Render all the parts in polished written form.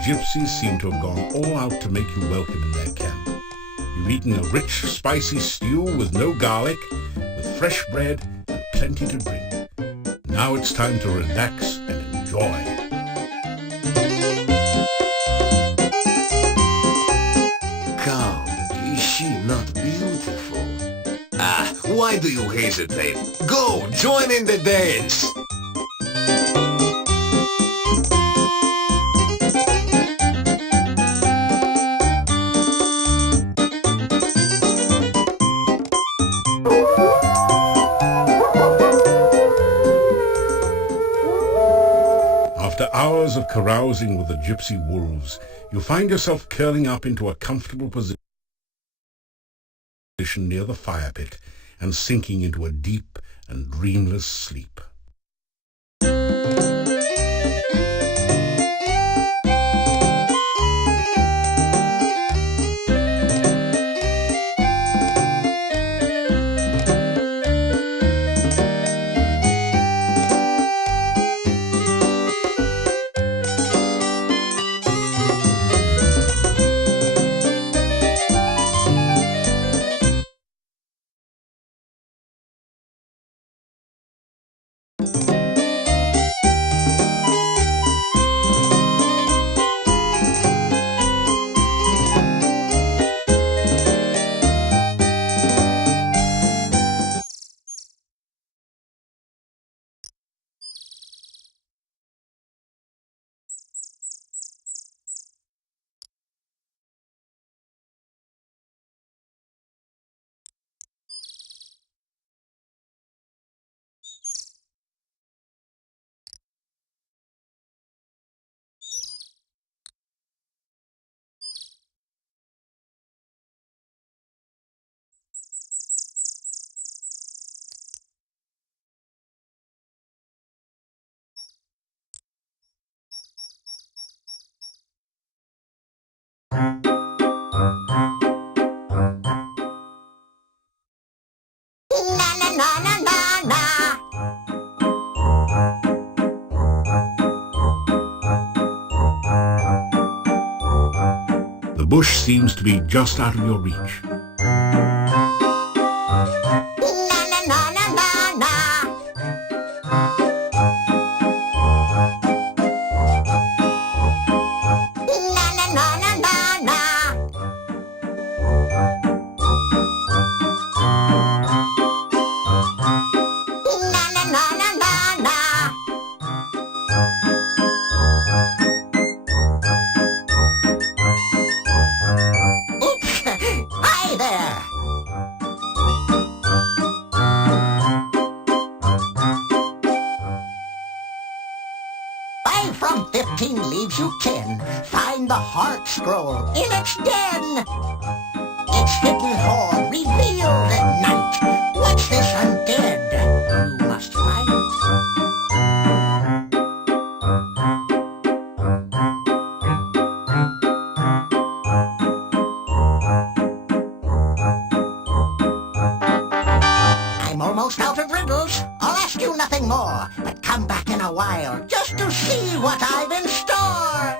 gypsies seem to have gone all out to make you welcome in their camp. You've eaten a rich, spicy stew with no garlic, with fresh bread and plenty to drink. Now it's time to relax and enjoy. Count, is she not beautiful? Ah, why do you hesitate? Go, join in the dance! After hours of carousing with the gypsy wolves, you find yourself curling up into a comfortable position near the fire pit and sinking into a deep and dreamless sleep. The bush seems to be just out of your reach. From 15 leaves you can find the heart scroll in its den. Its hidden hoard revealed at night. What's this undead? You must fight. I'm almost out of riddles. I'll ask you nothing more, but come back in a while just to see what I've in store.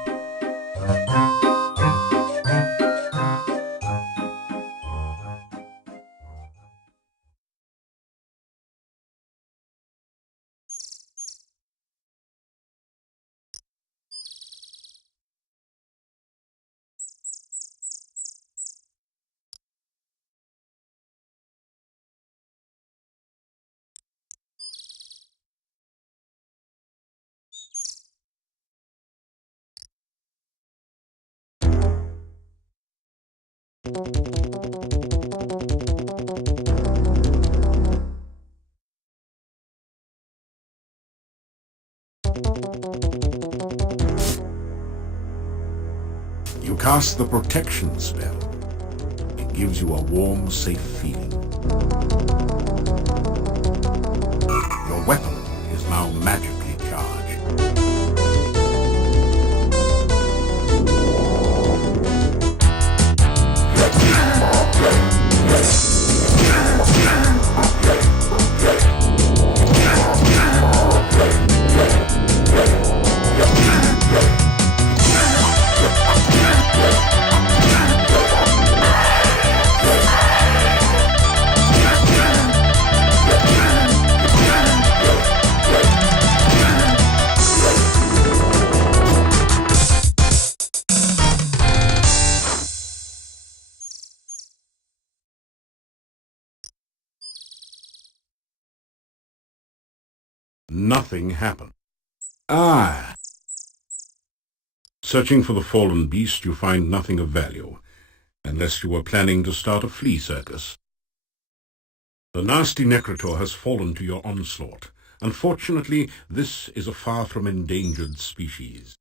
You cast the protection spell. It gives you a warm, safe feeling. Your weapon is now magically charged. nothing happened. Ah! Searching for the fallen beast, you find nothing of value, unless you were planning to start a flea circus. The nasty Necrotor has fallen to your onslaught. Unfortunately, this is a far from endangered species.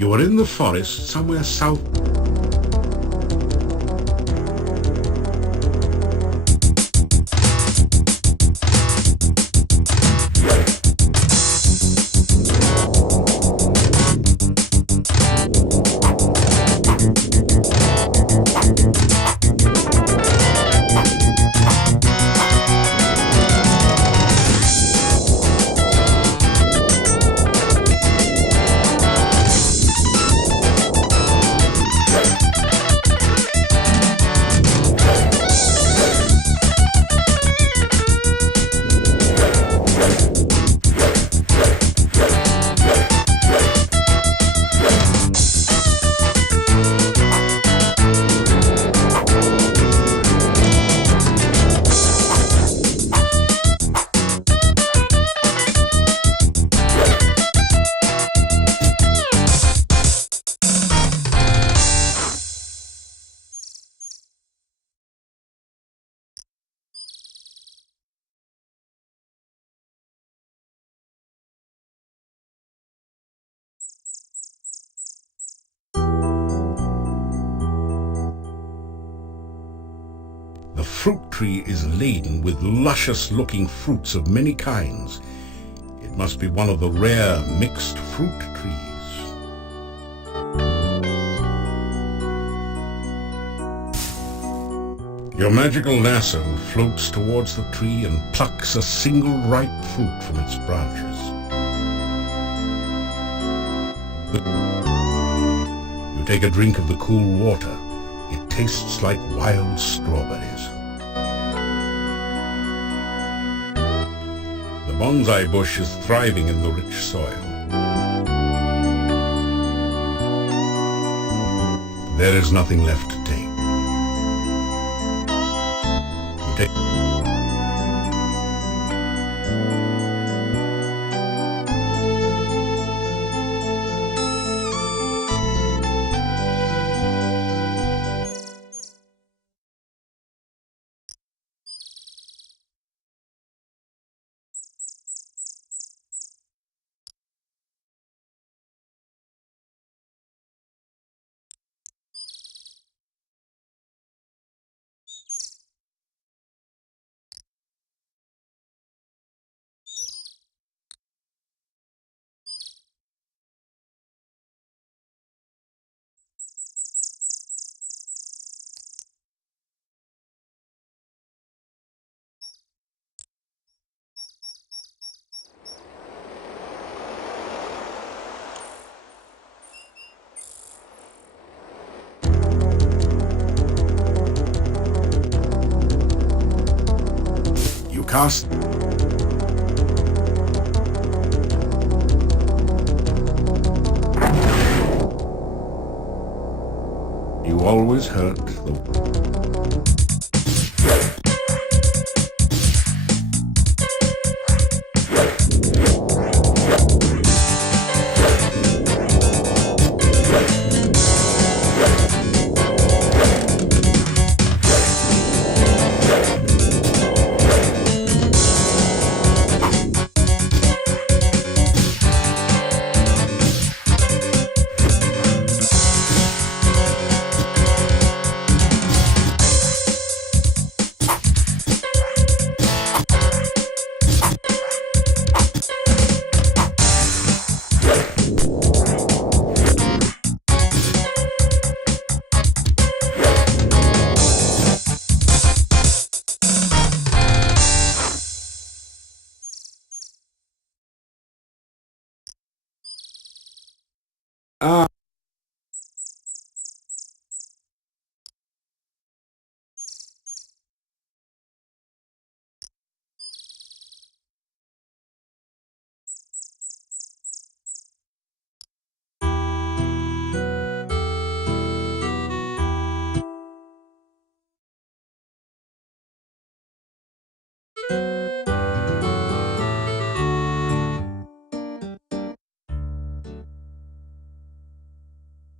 You are in the forest somewhere south. The fruit tree is laden with luscious-looking fruits of many kinds. It must be one of the rare mixed fruit trees. Your magical lasso floats towards the tree and plucks a single ripe fruit from its branches. You take a drink of the cool water. It tastes like wild strawberries. The bonsai bush is thriving in the rich soil. There is nothing left to take. You take cast. You always hurt the...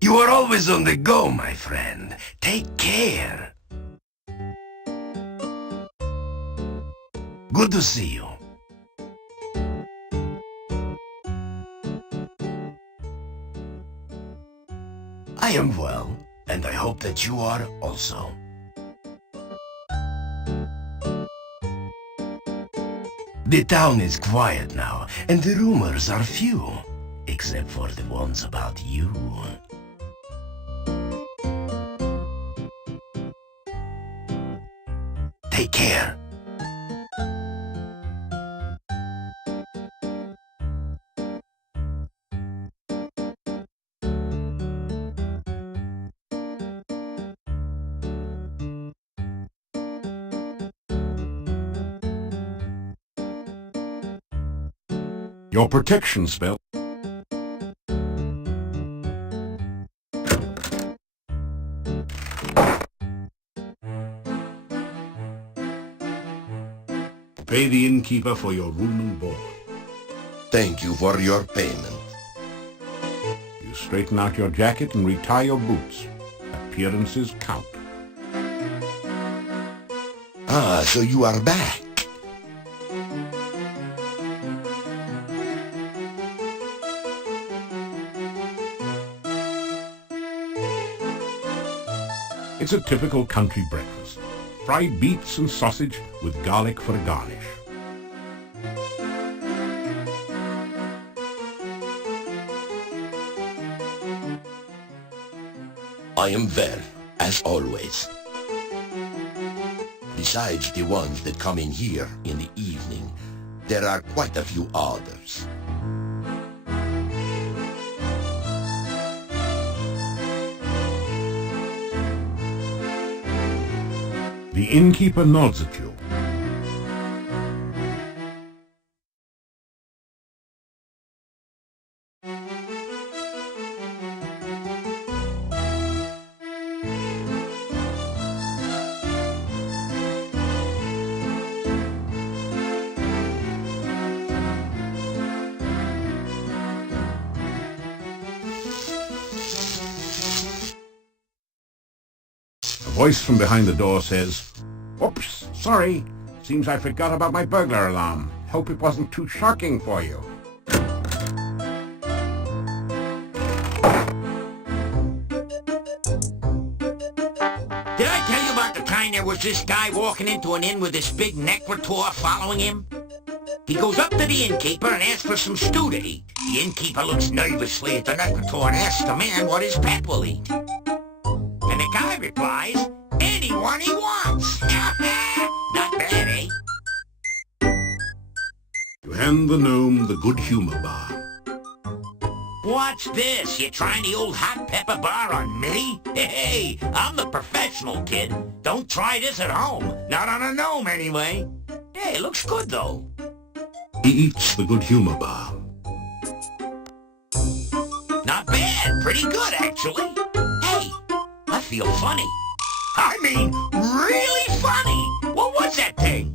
You are always on the go, my friend. Take care. Good to see you. I am well, and I hope that you are also. The town is quiet now, and the rumors are few, except for the ones about you. Take care. Your protection spell. Pay the innkeeper for your room and board. Thank you for your payment. You straighten out your jacket and retie your boots. Appearances count. Ah, so you are back. It's a typical country breakfast. Fried beets and sausage with garlic for a garnish. I am well, as always. Besides the ones that come in here in the evening, there are quite a few others. The innkeeper nods at you. A voice from behind the door says, "Oops, sorry. Seems I forgot about my burglar alarm. Hope it wasn't too shocking for you." Did I tell you about the time there was this guy walking into an inn with this big necrotor following him? He goes up to the innkeeper and asks for some stew to eat. The innkeeper looks nervously at the necrotor and asks the man what his pet will eat. And the guy replies, "Anyone he wants." Not bad, eh? You hand the gnome the good humor bar. What's this? You trying the old hot pepper bar on me? Hey, I'm the professional, kid. Don't try this at home. Not on a gnome, anyway. Hey, it looks good, though. He eats the good humor bar. Not bad. Pretty good, actually. Hey, I feel funny. I mean, really funny. What was that thing?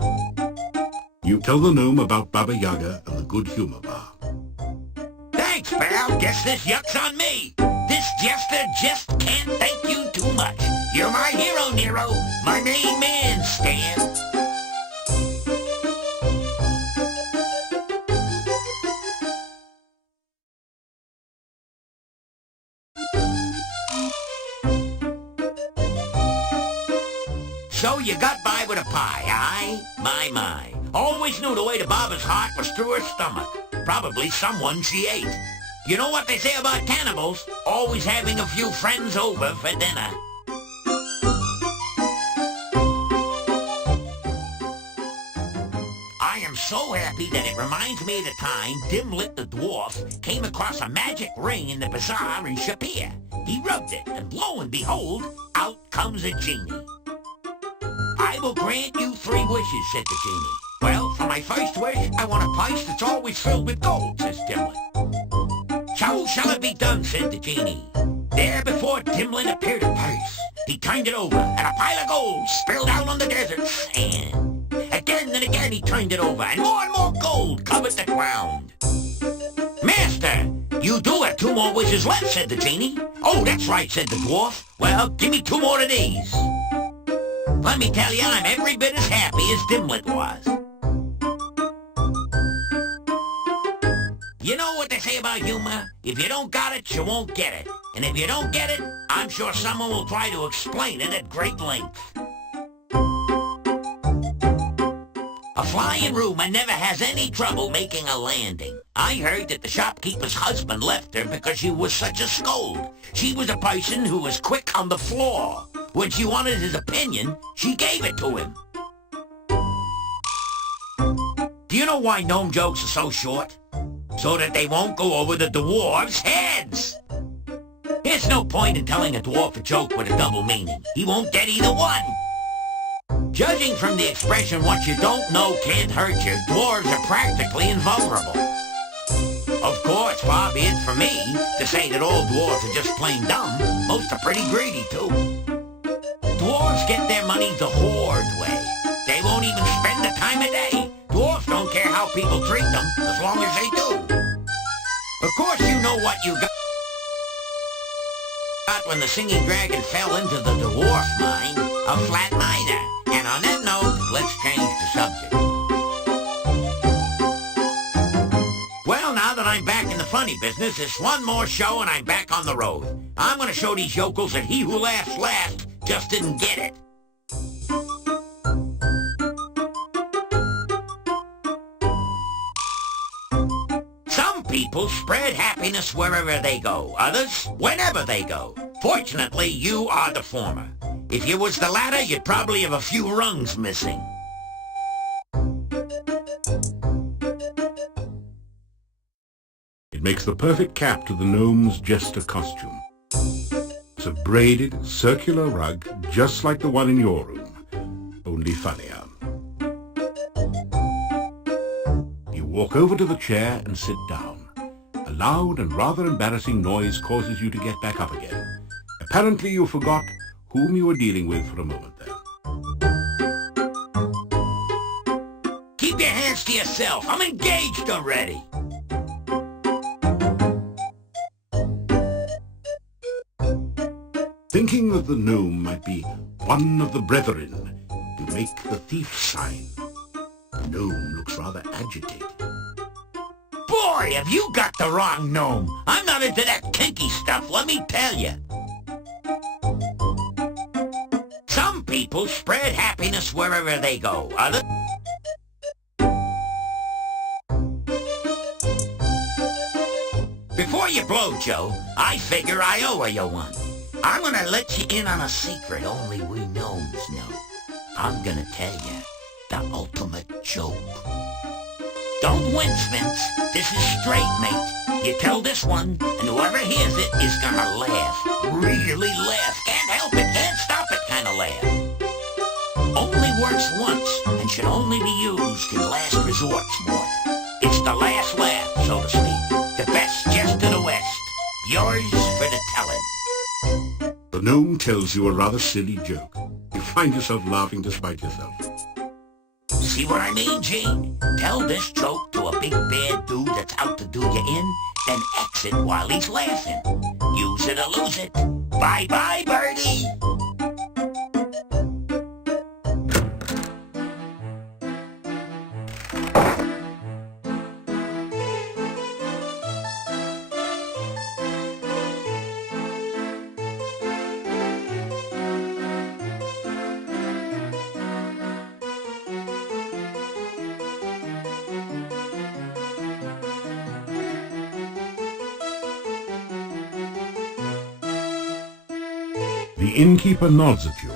You tell the gnome about Baba Yaga and the good humor bar. Thanks, pal. Guess this yuck's on me. This jester just can't thank you too much. You're my hero, Nero. My main man, Stan. So you got by with a pie, aye? My. Always knew the way to Baba's heart was through her stomach. Probably someone she ate. You know what they say about cannibals? Always having a few friends over for dinner. I am so happy happy that it reminds me of the time Dimlet the dwarf came across a magic ring in the bazaar in Shapir. He rubbed it, and lo and behold, out comes a genie. I will grant you 3 wishes, said the genie. Well, for my first wish, I want a purse that's always filled with gold, says Dimlet. So shall it be done, said the genie. There before Dimlet appeared a purse. He turned it over, and a pile of gold spilled out on the desert sand. Again and again he turned it over, and more gold covered the ground. Master, you do have 2 more wishes left, said the genie. Oh, that's right, said the dwarf. Well, give me 2 more of these. Let me tell you, I'm every bit as happy as Dimlet was. You know what they say about humor? If you don't got it, you won't get it. And if you don't get it, I'm sure someone will try to explain it at great length. A flying rumor never has any trouble making a landing. I heard that the shopkeeper's husband left her because she was such a scold. She was a person who was quick on the floor. When she wanted his opinion, she gave it to him. Do you know why gnome jokes are so short? So that they won't go over the dwarves' heads. There's no point in telling a dwarf a joke with a double meaning. He won't get either one. Judging from the expression, what you don't know can't hurt you, dwarves are practically invulnerable. Of course, far be it from me to say that all dwarves are just plain dumb. Most are pretty greedy, too. Dwarves get their money the horde way. They won't even spend the time of day. Dwarves don't care how people treat them, as long as they do. Of course you know what you got when the singing dragon fell into the dwarf mine, a flat miner. And on that note, let's change the subject. Well, now that I'm back in the funny business, it's one more show and I'm back on the road. I'm going to show these yokels that he who laughs last just didn't get it. People spread happiness wherever they go, others whenever they go. Fortunately, you are the former. If you was the latter, you'd probably have a few rungs missing. It makes the perfect cap to the gnome's jester costume. It's a braided, circular rug, just like the one in your room, only funnier. You walk over to the chair and sit down. A loud and rather embarrassing noise causes you to get back up again. Apparently you forgot whom you were dealing with for a moment there. Keep your hands to yourself. I'm engaged already. Thinking that the gnome might be one of the brethren, you make the thief sign. The gnome looks rather agitated. Boy, have you got the wrong gnome. I'm not into that kinky stuff, let me tell you. Some people spread happiness wherever they go. Others... Before you blow, Joe, I figure I owe you one. I'm gonna let you in on a secret only we gnomes know. I'm gonna tell you the ultimate joke. Don't wince, Vince. This is straight, mate. You tell this one, and whoever hears it is gonna laugh. Really laugh. Can't help it, can't stop it kind of laugh. Only works once, and should only be used in last resort, sport. It's the last laugh, so to speak. The best jest of the West. Yours for the telling. The gnome tells you a rather silly joke. You find yourself laughing despite yourself. See what I mean, Gene? Tell this joke to a big bad dude that's out to do you in, then exit while he's laughing. Use it or lose it. Bye-bye, birdie! The innkeeper nods at you.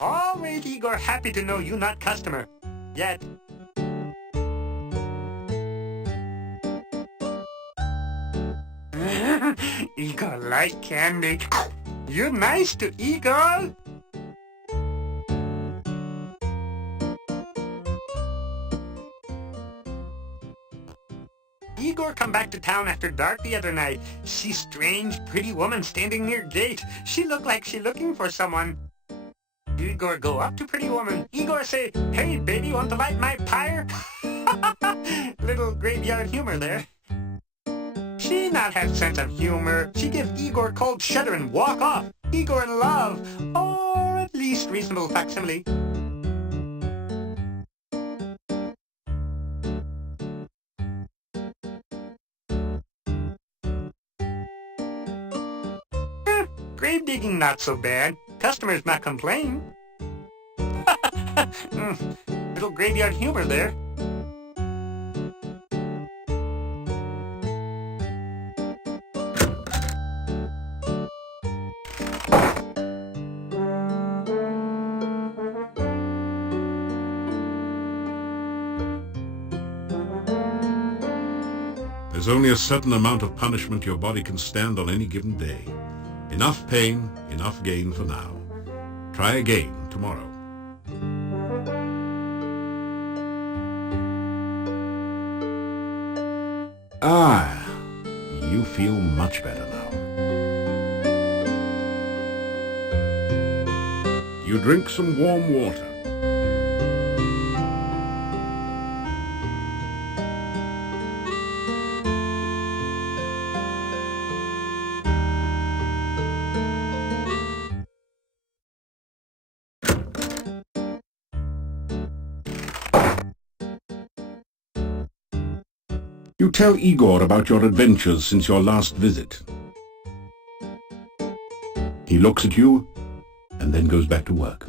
All right, Igor, happy to know you not customer. Yet. Igor like candy. You nice to Igor? Igor come back to town after dark the other night. See strange, pretty woman standing near gate. She look like she looking for someone. Igor go up to pretty woman. Igor say, "Hey, baby, want to light my pyre?" Little graveyard humor there. She not have sense of humor. She give Igor cold shudder and walk off. Igor in love. Or at least reasonable facsimile. Grave digging not so bad. Customers not complain. Little graveyard humor there. There's only a certain amount of punishment your body can stand on any given day. Enough pain, enough gain for now. Try again tomorrow. Ah, you feel much better now. You drink some warm water. You tell Igor about your adventures since your last visit. He looks at you and then goes back to work.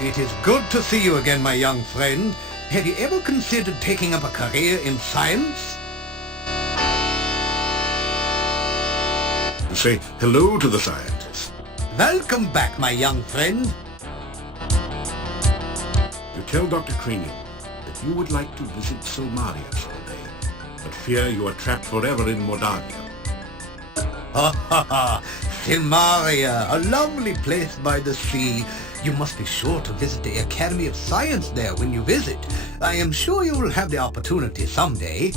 It is good to see you again, my young friend. Have you ever considered taking up a career in science? Say hello to the scientist. Welcome back, my young friend. You tell Dr. Cranium that you would like to visit Silmaria someday, but fear you are trapped forever in Moldavia. Ha ha ha! Silmaria, a lovely place by the sea. You must be sure to visit the Academy of Science there when you visit. I am sure you will have the opportunity someday.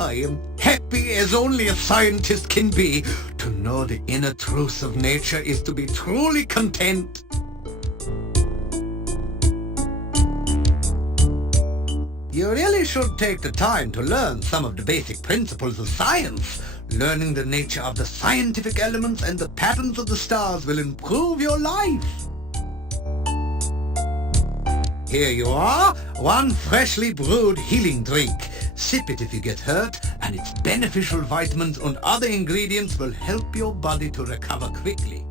I am happy as only a scientist can be. To know the inner truths of nature is to be truly content. You really should take the time to learn some of the basic principles of science. Learning the nature of the scientific elements and the patterns of the stars will improve your life. Here you are, one freshly brewed healing drink. Sip it if you get hurt, and its beneficial vitamins and other ingredients will help your body to recover quickly.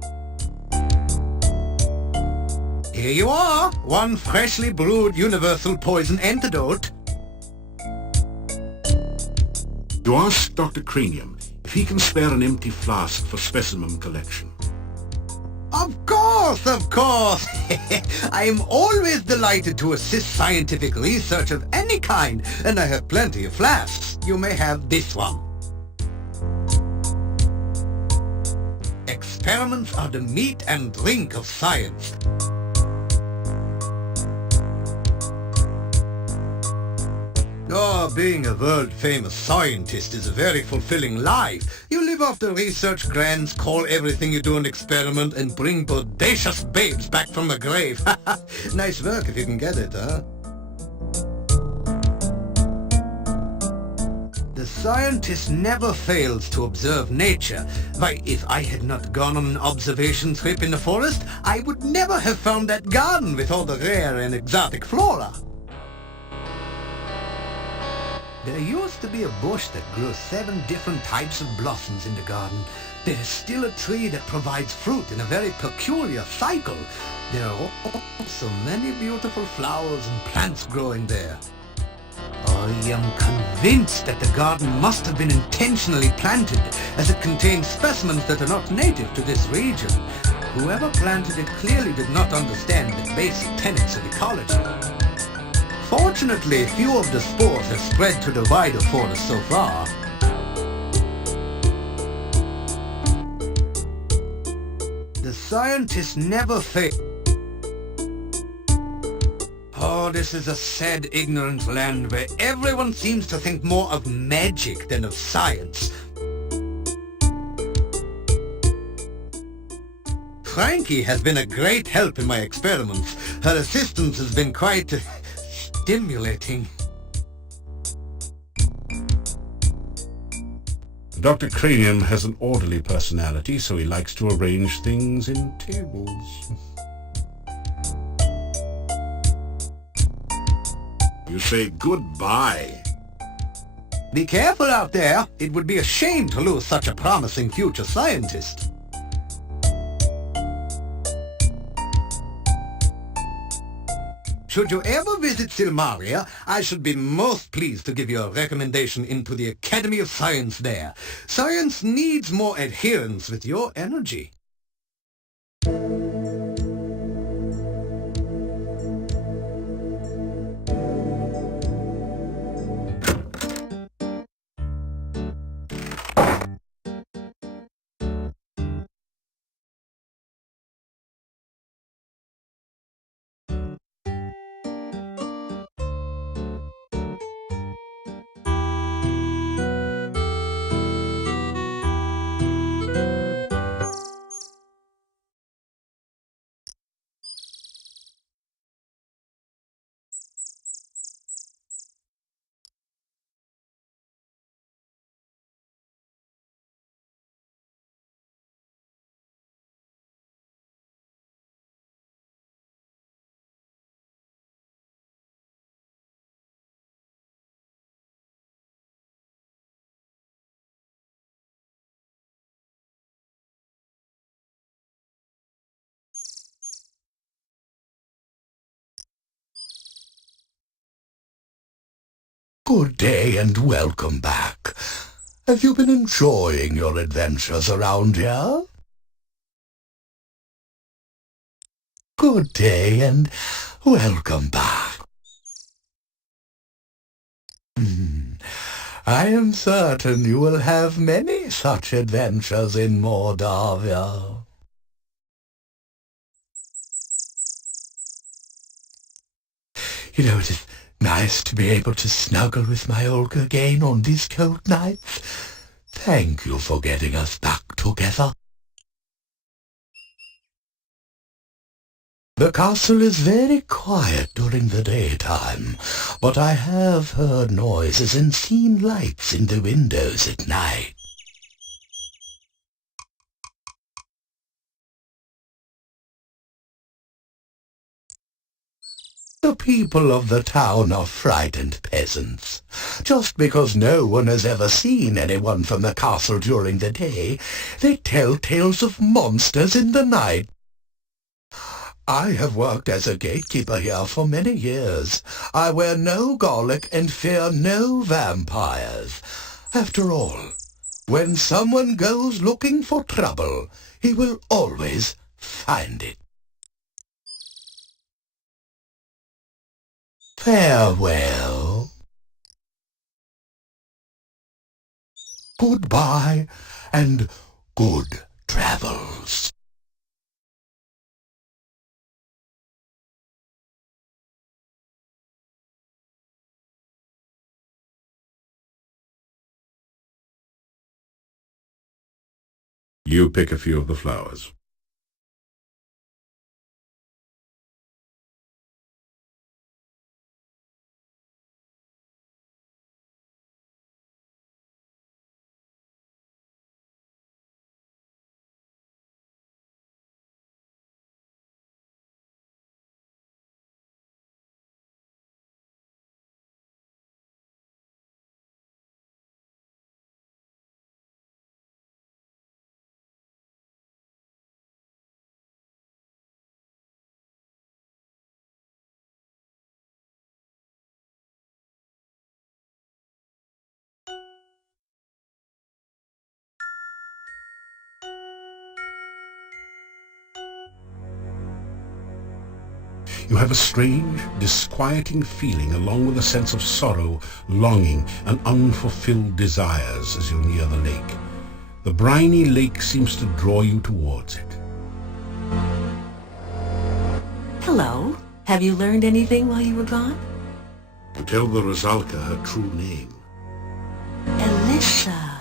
Here you are, one freshly brewed universal poison antidote. You ask Dr. Cranium if he can spare an empty flask for specimen collection. Of course, of course. I am always delighted to assist scientific research of any kind, and I have plenty of flasks. You may have this one. Experiments are the meat and drink of science. Oh, being a world-famous scientist is a very fulfilling life. You live off the research grants, call everything you do an experiment, and bring bodacious babes back from the grave. Nice work if you can get it, huh? The scientist never fails to observe nature. Why, if I had not gone on an observation trip in the forest, I would never have found that garden with all the rare and exotic flora. There used to be a bush that grew 7 different types of blossoms in the garden. There is still a tree that provides fruit in a very peculiar cycle. There are also many beautiful flowers and plants growing there. I am convinced that the garden must have been intentionally planted, as it contains specimens that are not native to this region. Whoever planted it clearly did not understand the basic tenets of ecology. Fortunately, few of the spores have spread to the wider forest so far. The scientists never fail. Oh, this is a sad, ignorant land where everyone seems to think more of magic than of science. Frankie has been a great help in my experiments. Her assistance has been quite stimulating. Dr. Cranium has an orderly personality, so he likes to arrange things in tables. You say goodbye. Be careful out there. It would be a shame to lose such a promising future scientist. Should you ever visit Silmaria, I should be most pleased to give you a recommendation into the Academy of Science there. Science needs more adherence with your energy. Good day and welcome back. Have you been enjoying your adventures around here? Good day and welcome back. I am certain you will have many such adventures in Mordavia. You know, it is nice to be able to snuggle with my Olga again on these cold nights. Thank you for getting us back together. The castle is very quiet during the daytime, but I have heard noises and seen lights in the windows at night. The people of the town are frightened peasants. Just because no one has ever seen anyone from the castle during the day, they tell tales of monsters in the night. I have worked as a gatekeeper here for many years. I wear no garlic and fear no vampires. After all, when someone goes looking for trouble, he will always find it. Farewell. Goodbye, and good travels. You pick a few of the flowers. You have a strange, disquieting feeling along with a sense of sorrow, longing, and unfulfilled desires as you near the lake. The briny lake seems to draw you towards it. Hello. Have you learned anything while you were gone? To tell the Rusalka her true name. Elissa.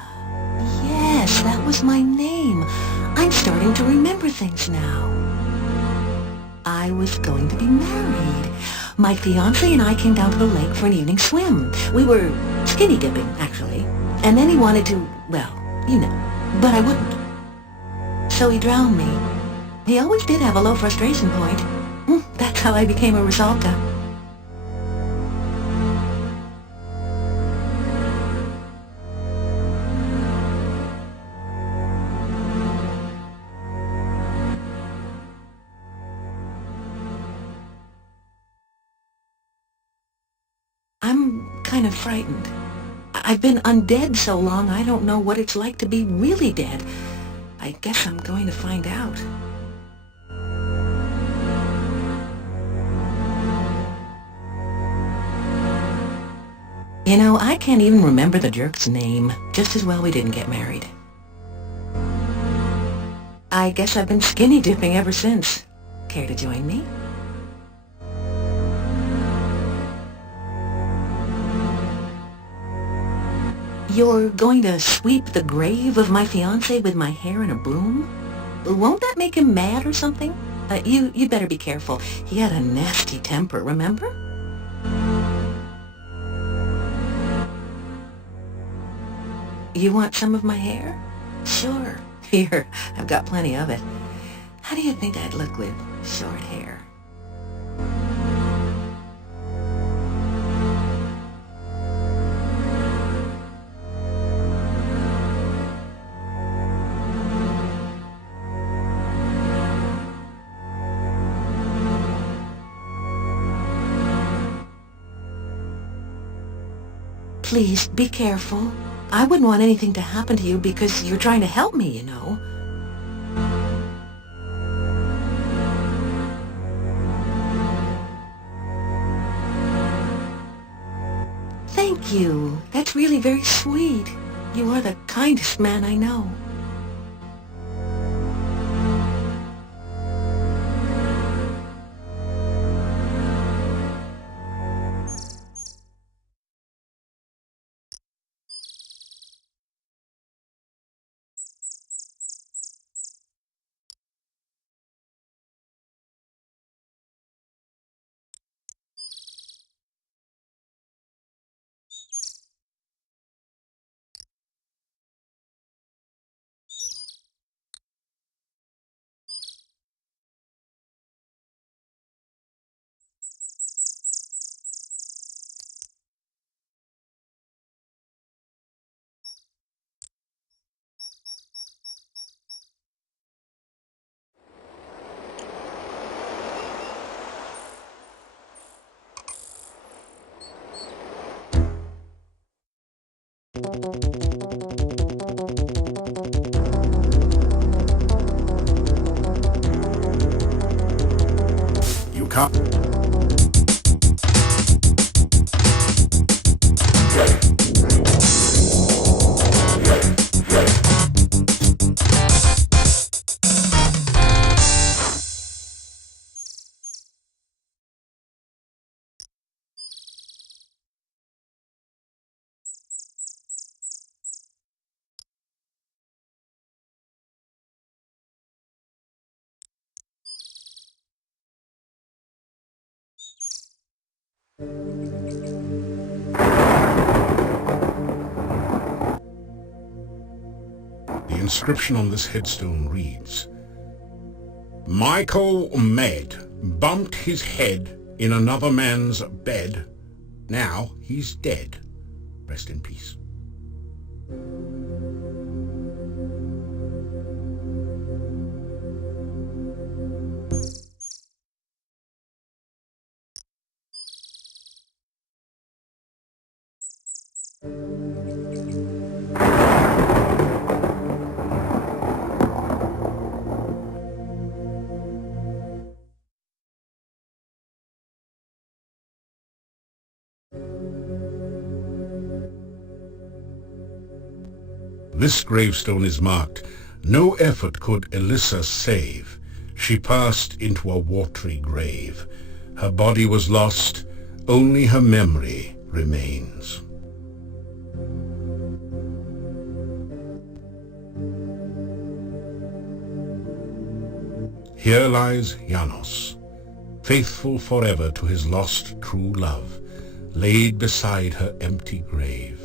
Yes, that was my name. I'm starting to remember things now. I was going to be married. My fiancé and I came down to the lake for an evening swim. We were skinny dipping, actually. And then he wanted to, well, you know, but I wouldn't. So he drowned me. He always did have a low frustration point. That's how I became a Rusalka. I'm kind of frightened. I've been undead so long, I don't know what it's like to be really dead. I guess I'm going to find out. You know, I can't even remember the jerk's name. Just as well we didn't get married. I guess I've been skinny dipping ever since. Care to join me? You're going to sweep the grave of my fiancé with my hair in a broom? Won't that make him mad or something? You'd better be careful. He had a nasty temper, remember? You want some of my hair? Sure. Here, I've got plenty of it. How do you think I'd look with short hair? Please, be careful. I wouldn't want anything to happen to you because you're trying to help me, you know. Thank you. That's really very sweet. You are the kindest man I know. cast... The inscription on this headstone reads, Michael Med bumped his head in another man's bed. Now he's dead. Rest in peace. This gravestone is marked, No effort could Elissa save. She passed into a watery grave. Her body was lost, only her memory remains. Here lies Janos, faithful forever to his lost true love, laid beside her empty grave.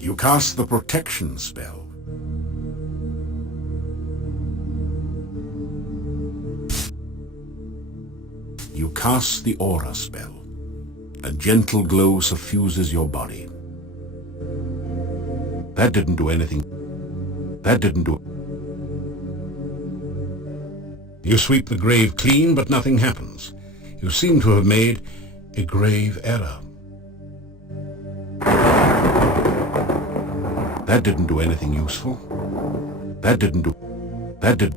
You cast the protection spell. You cast the aura spell. A gentle glow suffuses your body. That didn't do anything. That didn't do... You sweep the grave clean, but nothing happens. You seem to have made a grave error. That didn't do anything useful. That didn't do... That did...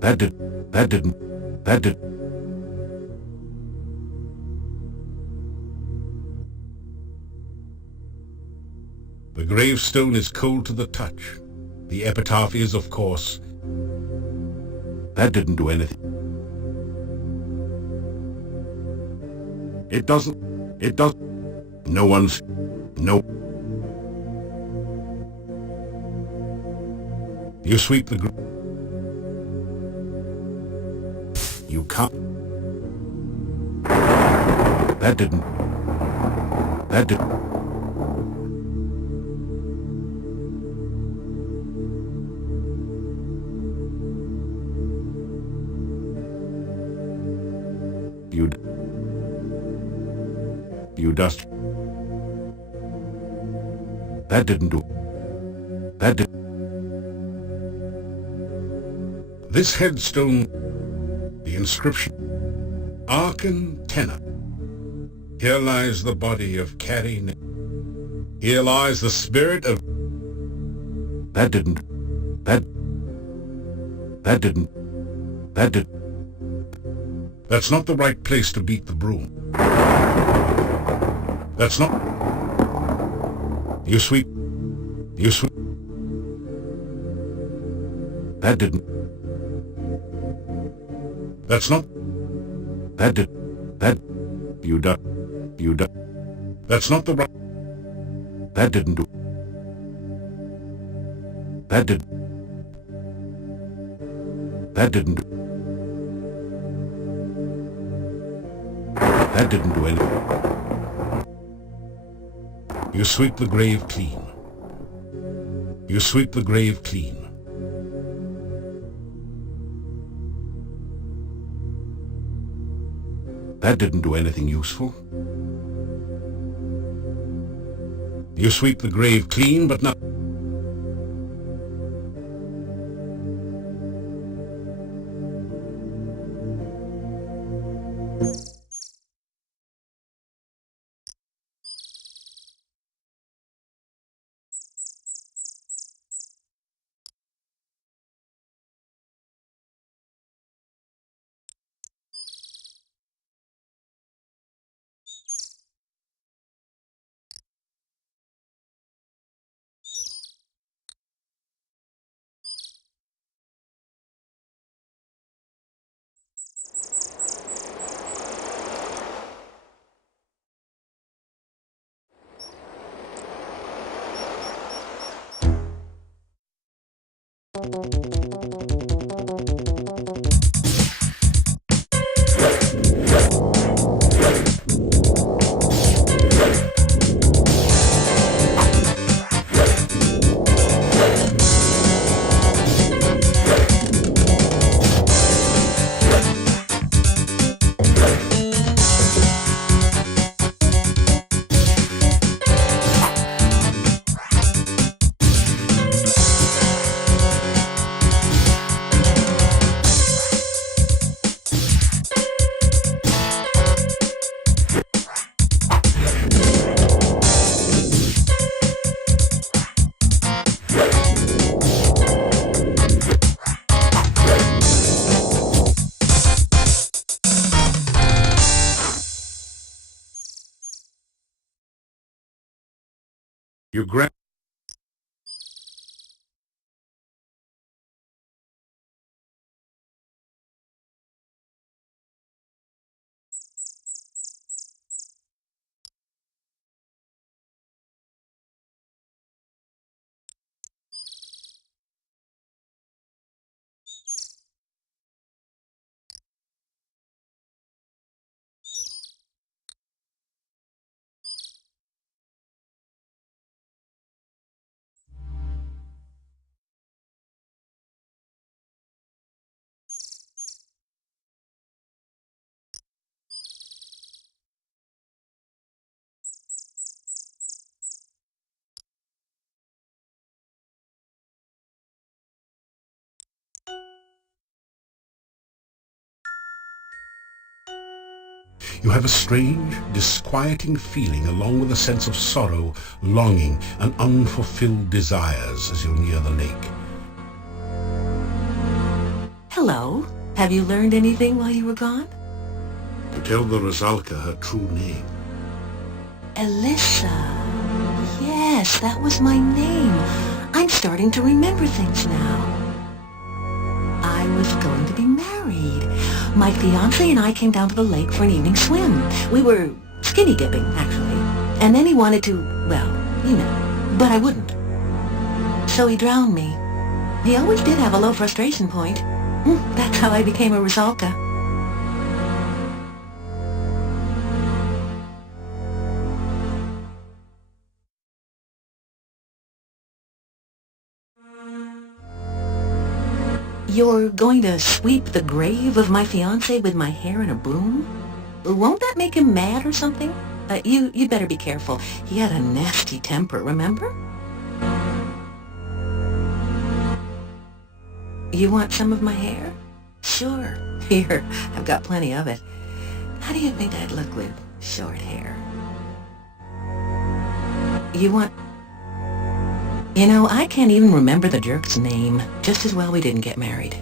That did... That didn't... That did... The gravestone is cold to the touch. The epitaph is, of course, that didn't do anything. It doesn't... It does... No one's... No... You sweep the... You can't... That didn't... That didn't... You dust... That didn't do... That did... This headstone... The inscription... Arkan Tenor. Here lies the body of Carrie... Here lies the spirit of... That didn't... That... That didn't... That did... That's not the right place to beat the broom. That's not... You sweep... You sweep... That didn't... That's not... That did... That... You done... You done... That's not the right... That didn't do... That did... That didn't do... That didn't do anything. You sweep the grave clean. You sweep the grave clean. That didn't do anything useful. You sweep the grave clean, but not... You grab... You have a strange, disquieting feeling along with a sense of sorrow, longing, and unfulfilled desires as you near the lake. Hello. Have you learned anything while you were gone? To tell the Rusalka her true name. Elissa. Yes, that was my name. I'm starting to remember things now. I was going to be married. My fiancé and I came down to the lake for an evening swim. We were skinny dipping, actually. And then he wanted to, well, you know, but I wouldn't. So he drowned me. He always did have a low frustration point. That's how I became a Rusalka. You're going to sweep the grave of my fiancé with my hair in a broom? Won't that make him mad or something? You better be careful. He had a nasty temper, remember? You want some of my hair? Sure. Here, I've got plenty of it. How do you think I'd look with short hair? You want... You know, I can't even remember the jerk's name. Just as well we didn't get married.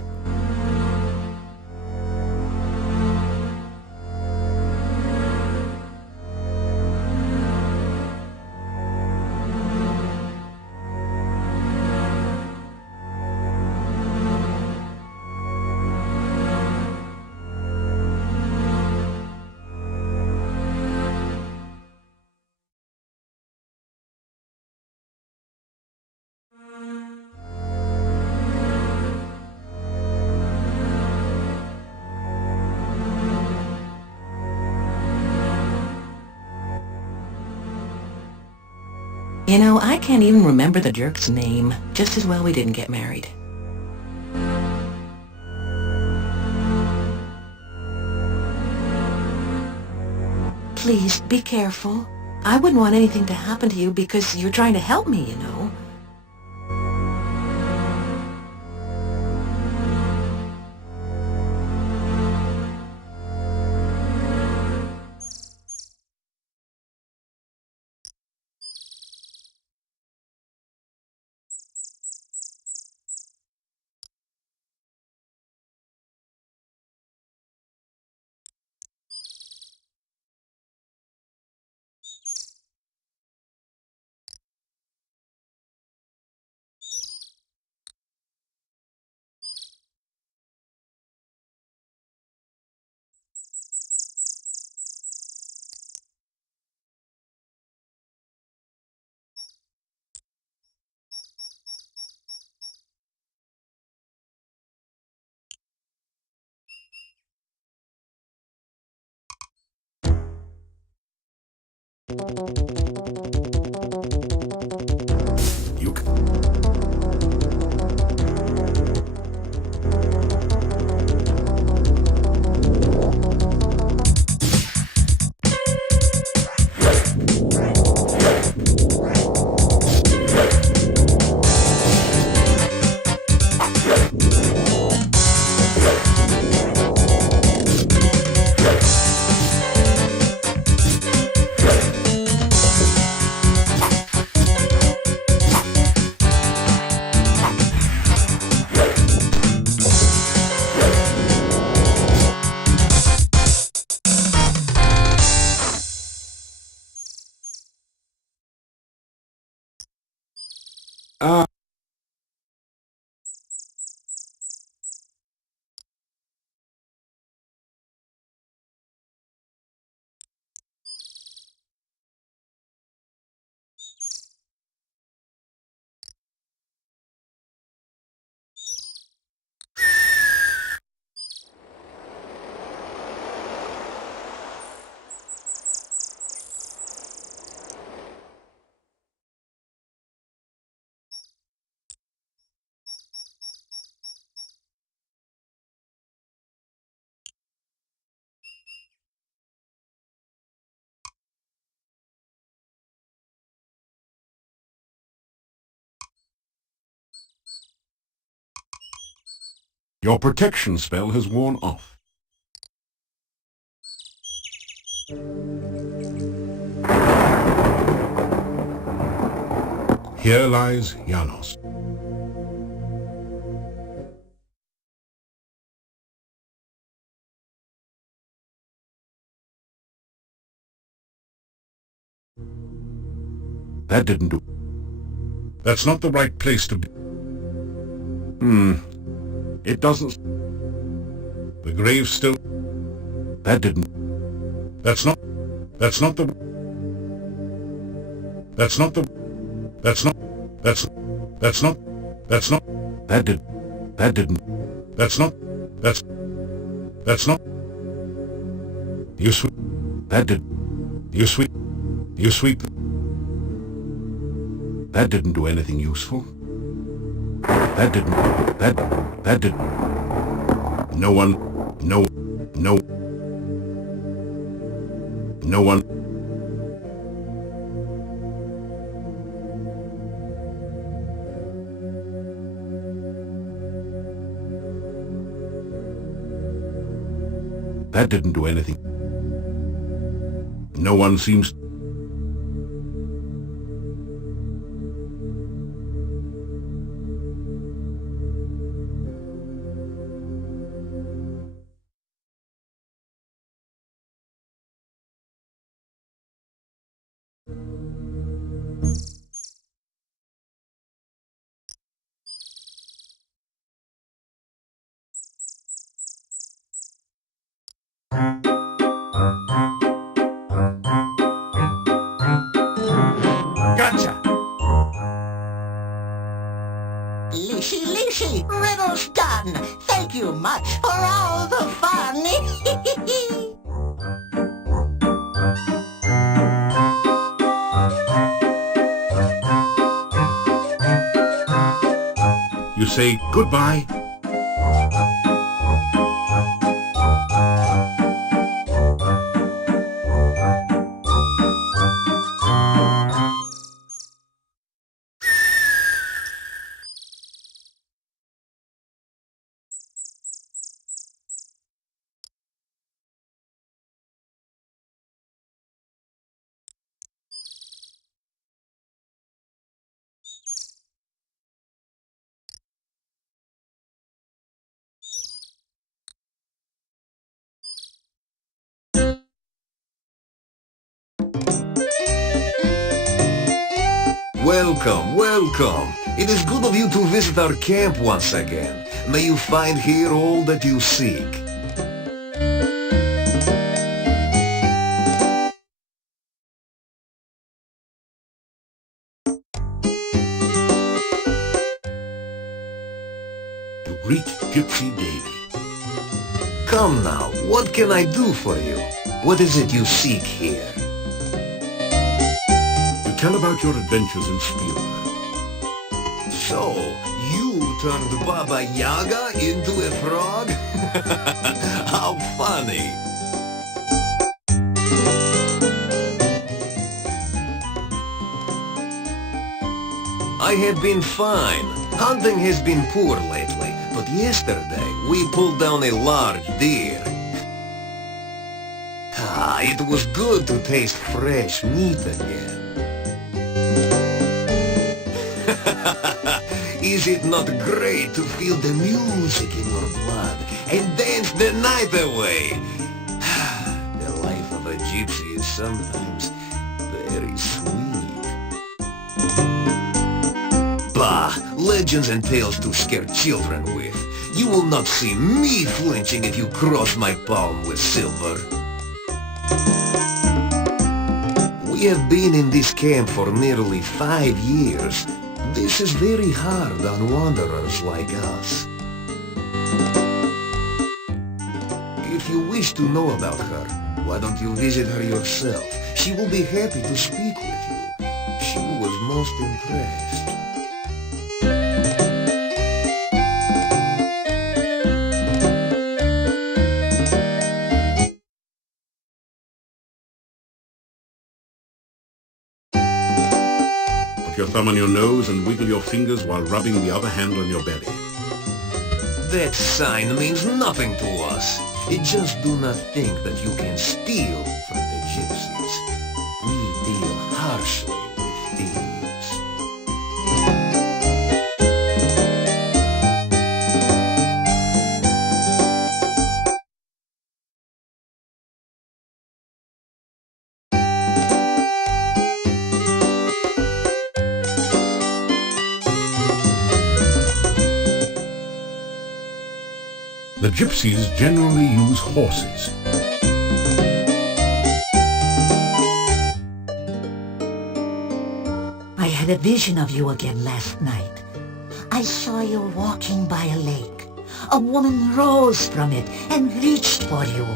You know, I can't even remember the jerk's name. Just as well we didn't get married. Please, be careful. I wouldn't want anything to happen to you because you're trying to help me, you know. You c- Your protection spell has worn off. Here lies Janos. That didn't do. That's not the right place to be. It doesn't. The grave still. That didn't. That's not. That's not the. That's not the. That's not. That's not. That's not. That did. That didn't. That's not. That's not. You sweep. That did. You sweep. You sweep. That didn't do anything useful. That didn't. That did. No one. No. No. No one. That didn't do anything. No one seems. Gotcha! Lishy, riddle's done. Thank you much for all the fun. You say goodbye. Welcome, welcome. It is good of you to visit our camp once again. May you find here all that you seek. To greet Gypsy Davy. Come now, what can I do for you? What is it you seek here? You tell about your adventures in Spielberg. So, you turned Baba Yaga into a frog? How funny! I have been fine. Hunting has been poor lately, but yesterday we pulled down a large deer. Ah, it was good to taste fresh meat again. Is it not great to feel the music in your blood and dance the night away? The life of a gypsy is sometimes very sweet. Bah! Legends and tales to scare children with. You will not see me flinching if you cross my palm with silver. We have been in this camp for nearly 5 years. This is very hard on wanderers like us. If you wish to know about her, why don't you visit her yourself? She will be happy to speak with you. She was most impressed. Put your thumb on your nose and wiggle your fingers while rubbing the other hand on your belly. That sign means nothing to us. Just do not think that you can steal from the gypsies. We deal harshly with thieves. The gypsies generally use horses. I had a vision of you again last night. I saw you walking by a lake. A woman rose from it and reached for you.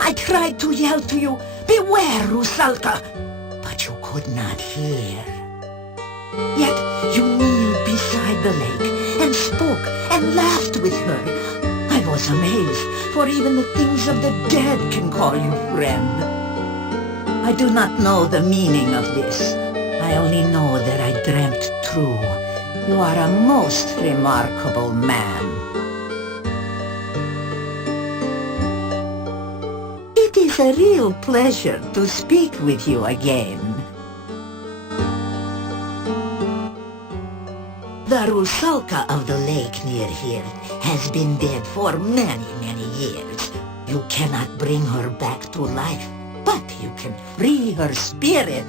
I tried to yell to you, "Beware, Rusalka!" but you could not hear. Yet you kneeled beside the lake and spoke and laughed with her. I was amazed, for even the things of the dead can call you friend. I do not know the meaning of this. I only know that I dreamt true. You are a most remarkable man. It is a real pleasure to speak with you again. The Rusalka of the lake near here has been dead for many, many years. You cannot bring her back to life, but you can free her spirit.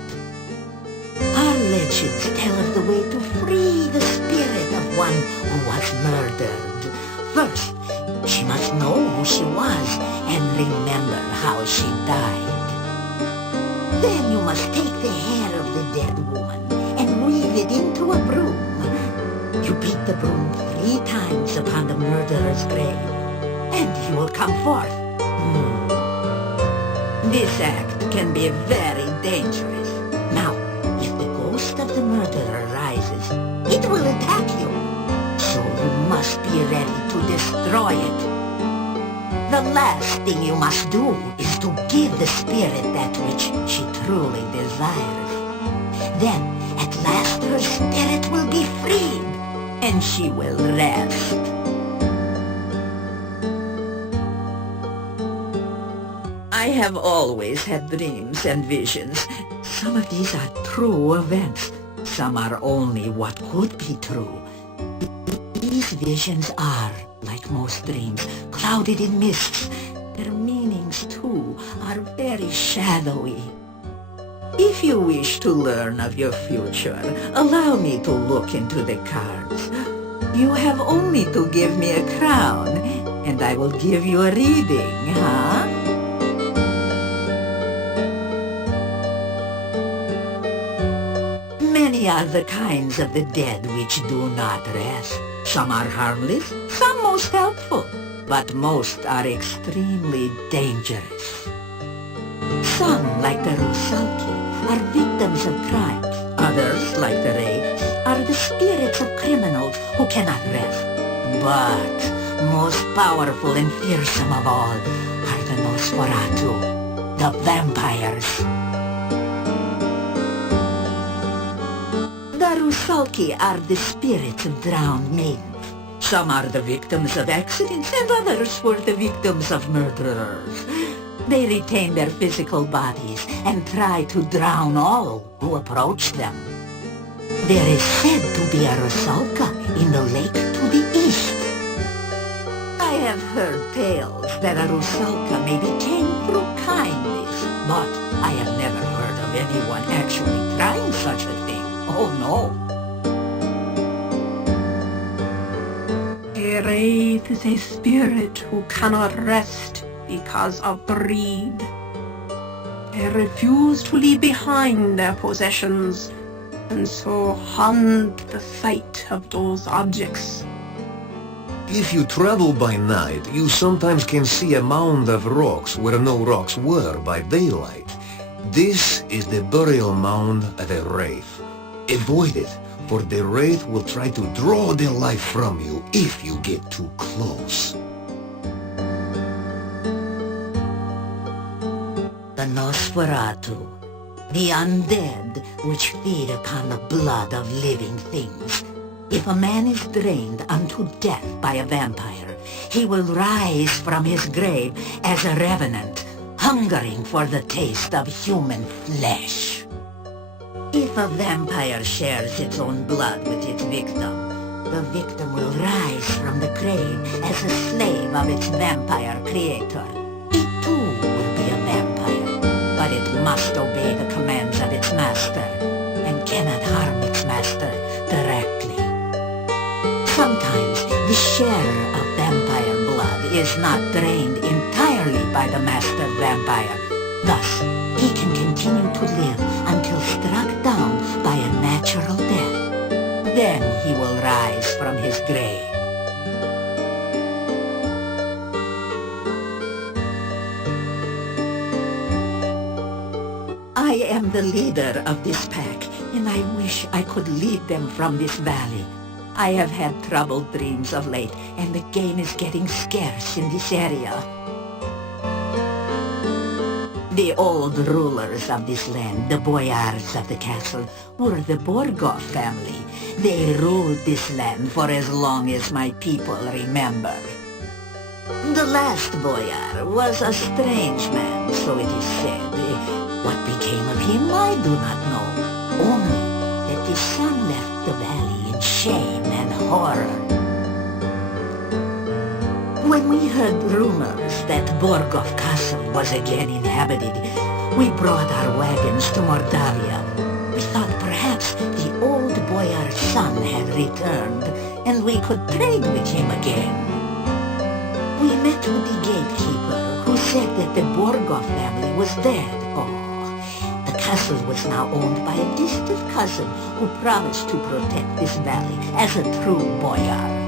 Our legends tell of the way to free the spirit of one who was murdered. First, she must know who she was and remember how she died. Then you must take the hair of the dead woman and weave it into a broom. You beat the broom 3 times upon the murderer's grave, and he will come forth. This act can be very dangerous. Now, if the ghost of the murderer rises, it will attack you. So you destroy it. The last thing you must do is to give the spirit that which she truly desires. Then, at last, her spirit will be freed, and she will rest. I have always had dreams and visions. Some of these are true events. Some are only what could be true. These visions are, like most dreams, clouded in mists. Their meanings, too, are very shadowy. If you wish to learn of your future, allow me to look into the cards. You have only to give me a crown, and I will give you a reading, huh? Many are the kinds of the dead which do not rest. Some are harmless, some most helpful, but most are extremely dangerous. Some, like the Rusalka, are victims of crimes. Others, like the rhys, are the spirits of criminals who cannot rest. But most powerful and fearsome of all are the Nosferatu, the vampires. The Rusalki are the spirits of drowned maidens. Some are the victims of accidents, and others were the victims of murderers. They retain their physical bodies and try to drown all who approach them. There is said to be a Rusalka in the lake to the east. I have heard tales that a Rusalka may be tamed through kindness, but I have never heard of anyone actually trying such a thing. Oh no. A wraith is a spirit who cannot rest because of greed. They refuse to leave behind their possessions, and so haunt the sight of those objects. If you travel by night, you sometimes can see a mound of rocks where no rocks were by daylight. This is the burial mound of a wraith. Avoid it, for the wraith will try to draw their life from you if you get too close. The Nosferatu, the undead which feed upon the blood of living things. If a man is drained unto death by a vampire, he will rise from his grave as a revenant, hungering for the taste of human flesh. If a vampire shares its own blood with its victim, the victim will rise from the grave as a slave of its vampire creator. It too will be a vampire, but it must obey the commands of its master, and cannot harm its master directly. Sometimes the sharer of vampire blood is not drained entirely by the master vampire. Thus, he can continue to live until struck down by a natural death. Then he will rise from his grave. I am the leader of this pack, and I wish I could lead them from this valley. I have had troubled dreams of late, and the game is getting scarce in this area. The old rulers of this land, the boyars of the castle, were the Borgov family. They ruled this land for as long as my people remember. The last boyar was a strange man, so it is said. What became of him, I do not know. Only that his son left the valley in shame and horror. When we heard rumors that Borgov Castle was again inhabited, we brought our wagons to Mordavia. We thought perhaps the old boyar's son had returned, and we could trade with him again. We met with the gatekeeper, who said that the Borgov family was dead. Oh, the castle was now owned by a distant cousin who promised to protect this valley as a true boyar.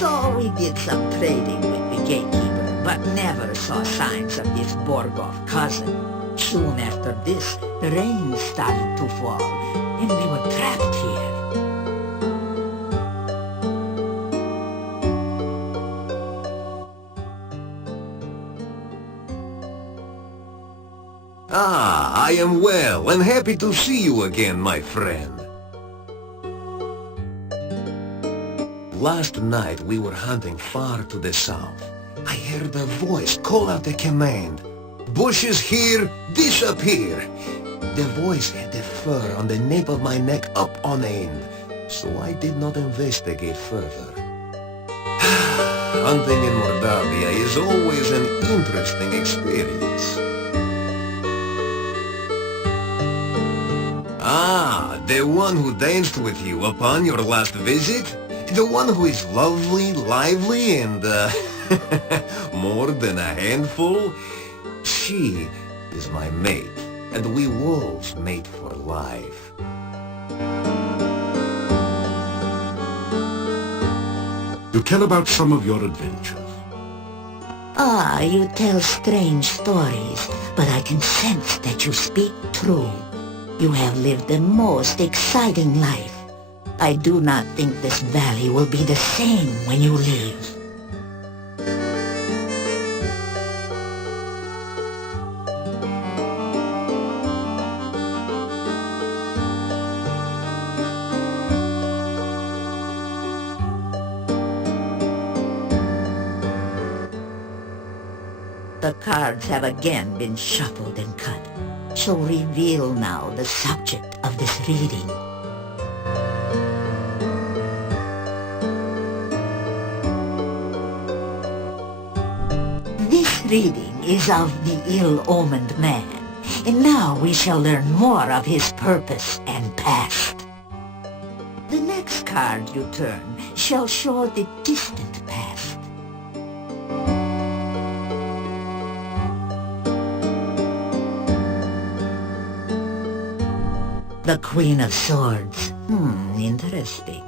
So we did some trading with the gatekeeper, but never saw signs of this Borgov cousin. Soon after this, the rain started to fall, and we were trapped here. I am well and happy to see you again, my friend. Last night we were hunting far to the south. I heard a voice call out a command. Bushes here, disappear! The voice had the fur on the nape of my neck up on end, so I did not investigate further. Hunting in Moldavia is always an interesting experience. The one who danced with you upon your last visit? The one who is lovely, lively, and, more than a handful? She is my mate, and we wolves mate for life. You tell about some of your adventures. You tell strange stories, but I can sense that you speak true. You have lived the most exciting life. I do not think this valley will be the same when you leave. The cards have again been shuffled and cut, so reveal now the subject of this reading. This reading is of the ill-omened man, and now we shall learn more of his purpose and past. The next card you turn shall show the distant past. The Queen of Swords. Interesting.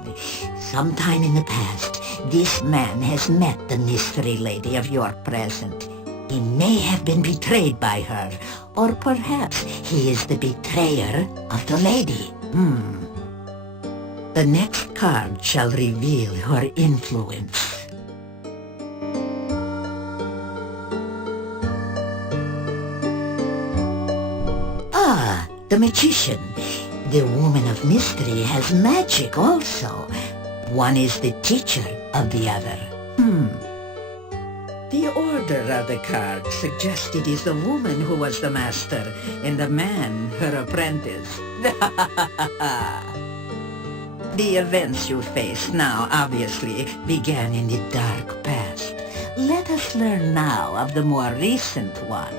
Sometime in the past, this man has met the mystery lady of your present. He may have been betrayed by her, or perhaps he is the betrayer of the lady. The next card shall reveal her influence. The Magician. The woman of mystery has magic also. One is the teacher of the other. The order of the cards suggests it is the woman who was the master and the man her apprentice. The events you face now obviously began in the dark past. Let us learn now of the more recent ones.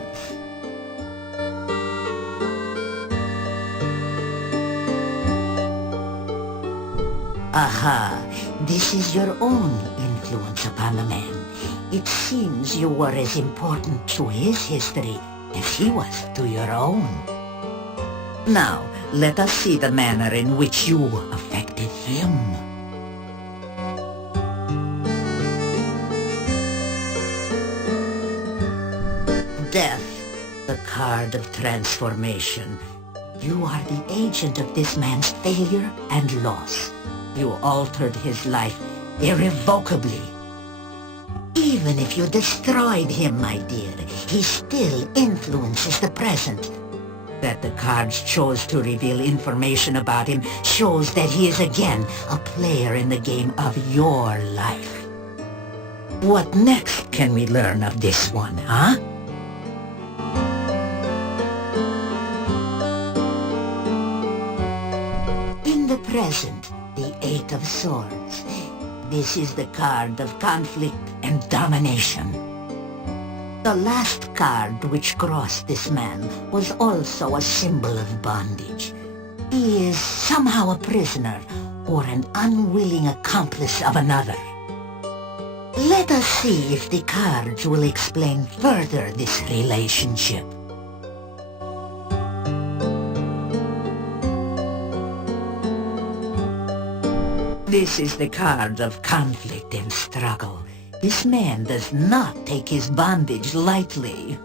This is your own influence upon the man. It seems you were as important to his history as he was to your own. Now, let us see the manner in which you affected him. Death, the card of transformation. You are the agent of this man's failure and loss. You altered his life irrevocably. Even if you destroyed him, my dear, he still influences the present. That the cards chose to reveal information about him shows that he is again a player in the game of your life. What next can we learn of this one, huh? In the present, the Eight of Swords. This is the card of conflict and domination. The last card which crossed this man was also a symbol of bondage. He is somehow a prisoner or an unwilling accomplice of another. Let us see if the cards will explain further this relationship. This is the card of conflict and struggle. This man does not take his bondage lightly.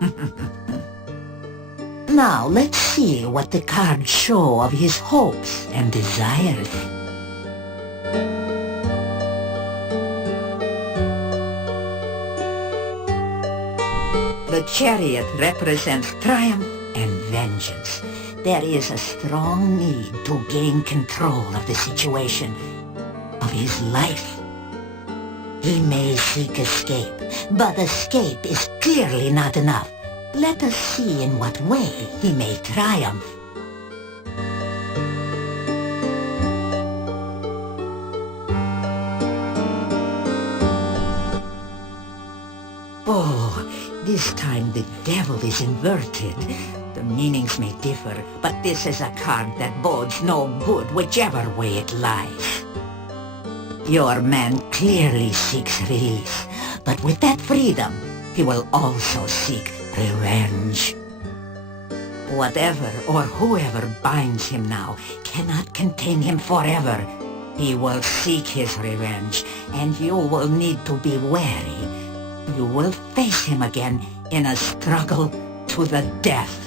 Now let's see what the cards show of his hopes and desires. The Chariot represents triumph and vengeance. There is a strong need to gain control of the situation, of his life. He may seek escape, but escape is clearly not enough. Let us see in what way he may triumph. Oh, this time the devil is inverted. The meanings may differ, but this is a card that bodes no good whichever way it lies. Your man clearly seeks release, but with that freedom, he will also seek revenge. Whatever or whoever binds him now cannot contain him forever. He will seek his revenge, and you will need to be wary. You will face him again in a struggle to the death.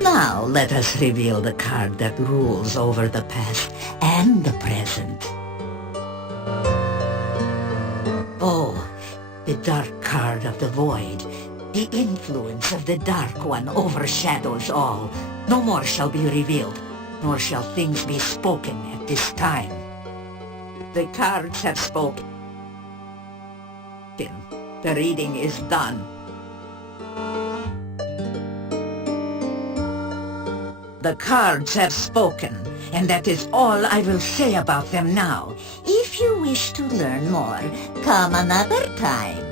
Now let us reveal the card that rules over the past and the present. Oh, the dark card of the void. The influence of the Dark One overshadows all. No more shall be revealed, nor shall things be spoken at this time. The cards have spoken. The reading is done. The cards have spoken, and that is all I will say about them now. If you wish to learn more, come another time.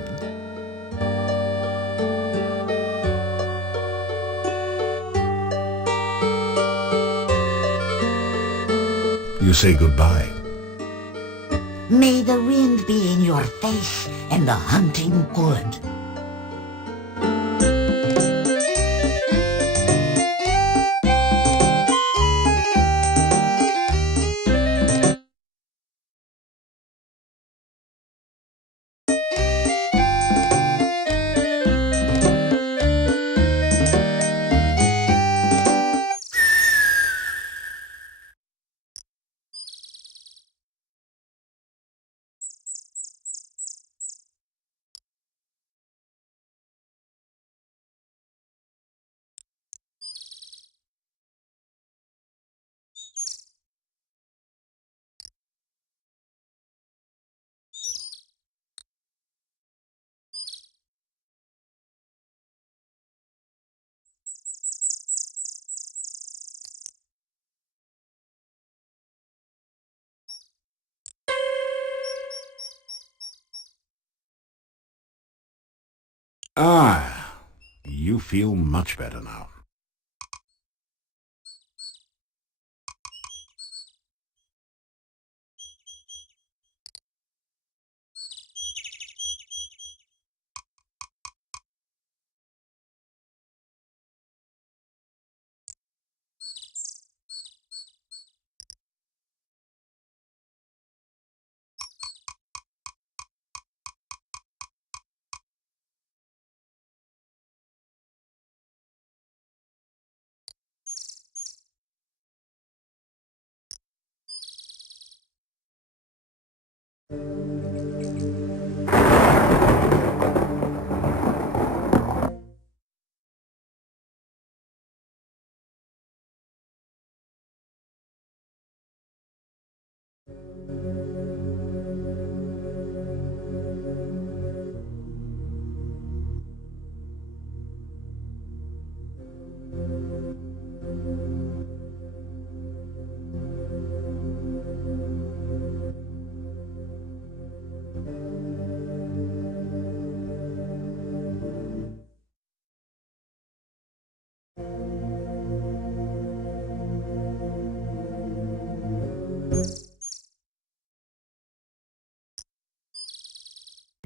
You say goodbye. May the wind be in your face and the hunting good. Ah, you feel much better now.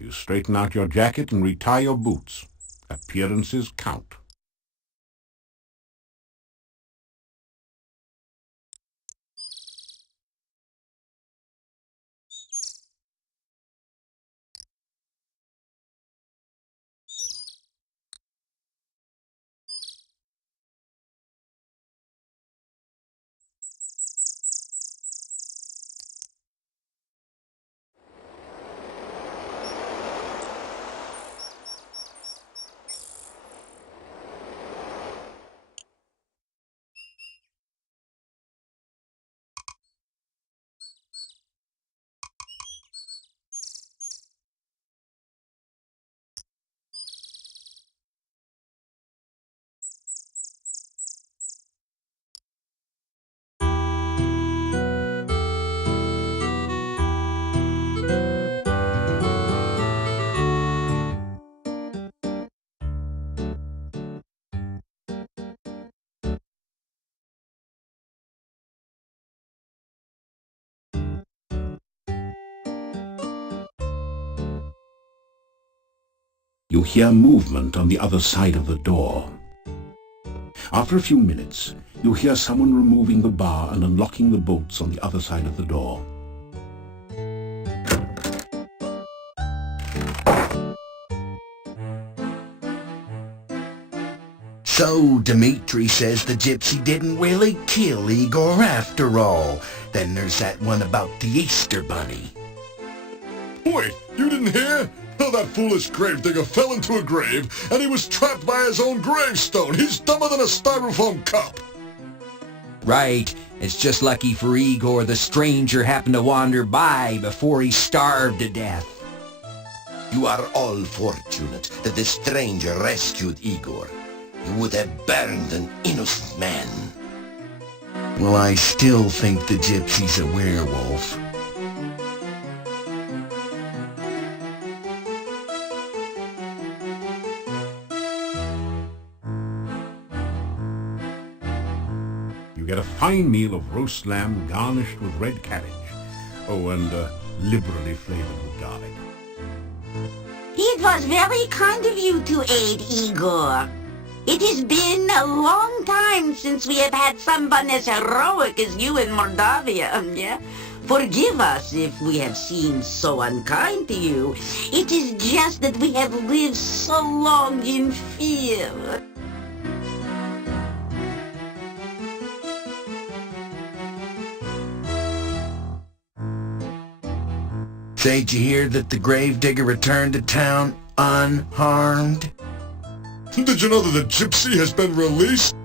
You straighten out your jacket and retie your boots. Appearances count. You hear movement on the other side of the door. After a few minutes, you hear someone removing the bar and unlocking the bolts on the other side of the door. So Dmitri says the gypsy didn't really kill Igor after all. Then there's that one about the Easter Bunny. Wait, you didn't hear? Oh, that foolish gravedigger fell into a grave, and he was trapped by his own gravestone. He's dumber than a styrofoam cup. Right. It's just lucky for Igor the stranger happened to wander by before he starved to death. You are all fortunate that the stranger rescued Igor. You would have burned an innocent man. Well, I still think the gypsy's a werewolf. You get a fine meal of roast lamb garnished with red cabbage. Oh, and liberally flavored with garlic. It was very kind of you to aid Igor. It has been a long time since we have had someone as heroic as you in Moldavia, yeah? Forgive us if we have seemed so unkind to you. It is just that we have lived so long in fear. Say, did you hear that the gravedigger returned to town unharmed? Did you know that the gypsy has been released?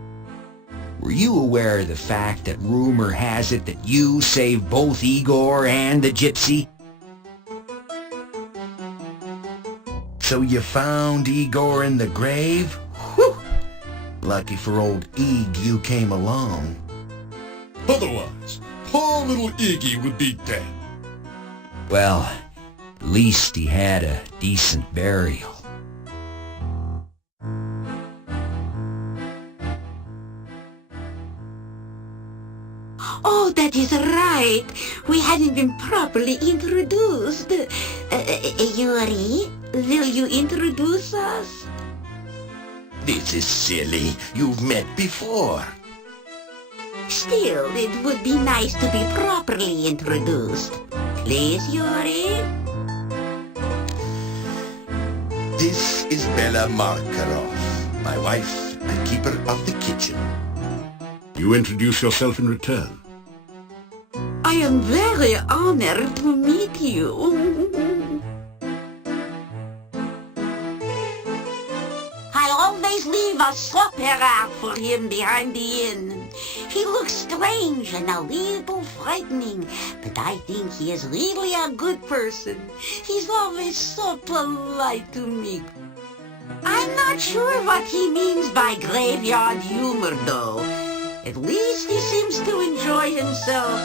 Were you aware of the fact that rumor has it that you saved both Igor and the gypsy? So you found Igor in the grave? Whew! Lucky for old Ig you came along. Otherwise, poor little Iggy would be dead. Well, at least he had a decent burial. Oh, that is right. We hadn't been properly introduced. Yuri, will you introduce us? This is silly. You've met before. Still, it would be nice to be properly introduced. Please, Yuri? This is Bella Makarov, my wife and keeper of the kitchen. You introduce yourself in return. I am very honored to meet you. I always leave a supper for him behind the inn. He looks strange and a little frightening, but I think he is really a good person. He's always so polite to me. I'm not sure what he means by graveyard humor, though. At least he seems to enjoy himself.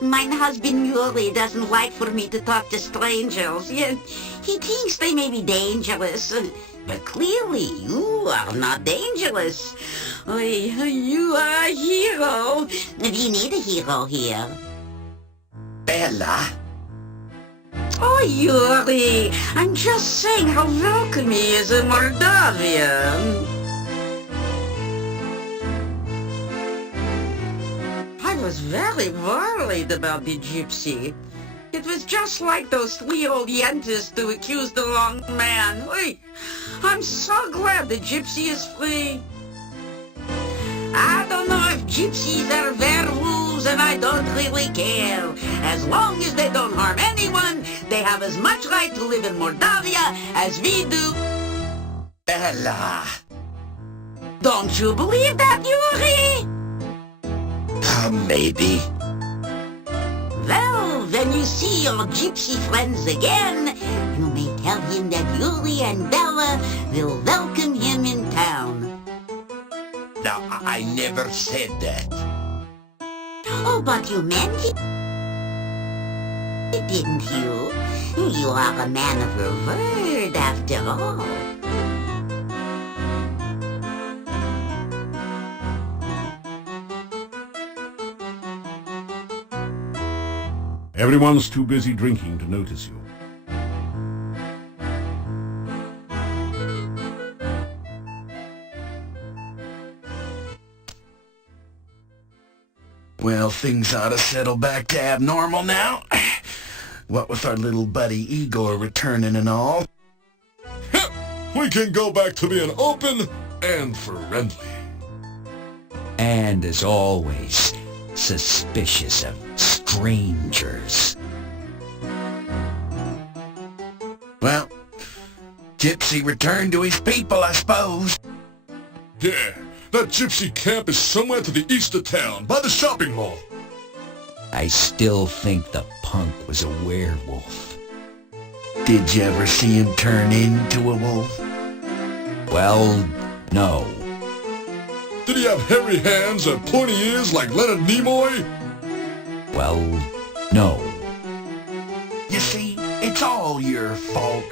My husband Yuri doesn't like for me to talk to strangers. He thinks they may be dangerous. But clearly, you are not dangerous. You are a hero. We need a hero here. Bella? Oh, Yuri, I'm just saying how welcome he is in Moldavia. I was very worried about the gypsy. It was just like those 3 old yentas to accuse the wrong man. I'm so glad the gypsy is free. I don't know if gypsies are werewolves, and I don't really care. As long as they don't harm anyone, they have as much right to live in Moldavia as we do. Bella! Don't you believe that, Yuri? Maybe. Well, when you see your gypsy friends again, you may tell him that Yuri and Bella will welcome him in town. Now, I never said that. Oh, but you meant it, didn't you? You are a man of your word, after all. Everyone's too busy drinking to notice you. Well, things ought to settle back to abnormal now. What with our little buddy Igor returning and all. We can go back to being open and friendly. And as always, suspicious of strangers. Well, Gypsy returned to his people, I suppose. Yeah, that gypsy camp is somewhere to the east of town, by the shopping mall. I still think the punk was a werewolf. Did you ever see him turn into a wolf? Well, no. Did he have hairy hands and pointy ears like Leonard Nimoy? Well, no. You see, it's all your fault,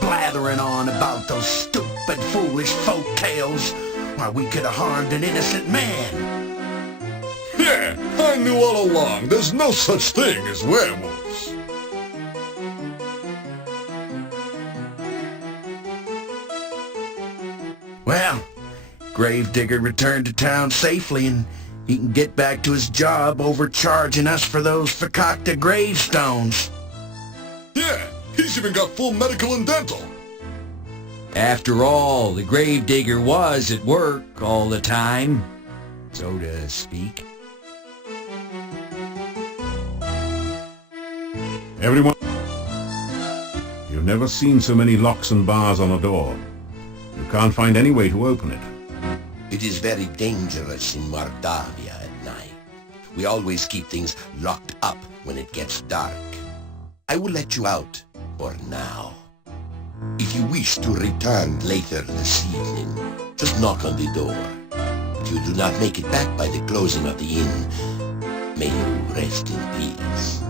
blathering on about those stupid, foolish folk tales. Why, we could have harmed an innocent man. Yeah, I knew all along there's no such thing as werewolves. Well, Gravedigger returned to town safely, and he can get back to his job overcharging us for those fakakta gravestones. Yeah, he's even got full medical and dental. After all, the gravedigger was at work all the time, so to speak. Everyone, you've never seen so many locks and bars on a door. You can't find any way to open it. It is very dangerous in Mordavia at night. We always keep things locked up when it gets dark. I will let you out for now. If you wish to return later this evening, just knock on the door. If you do not make it back by the closing of the inn, may you rest in peace.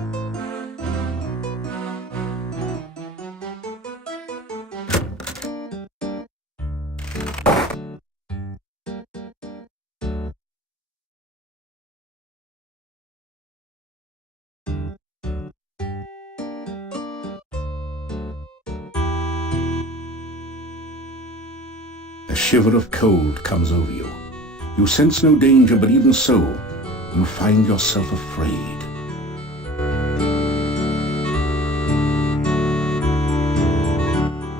A shiver of cold comes over you. You sense no danger, but even so, you find yourself afraid.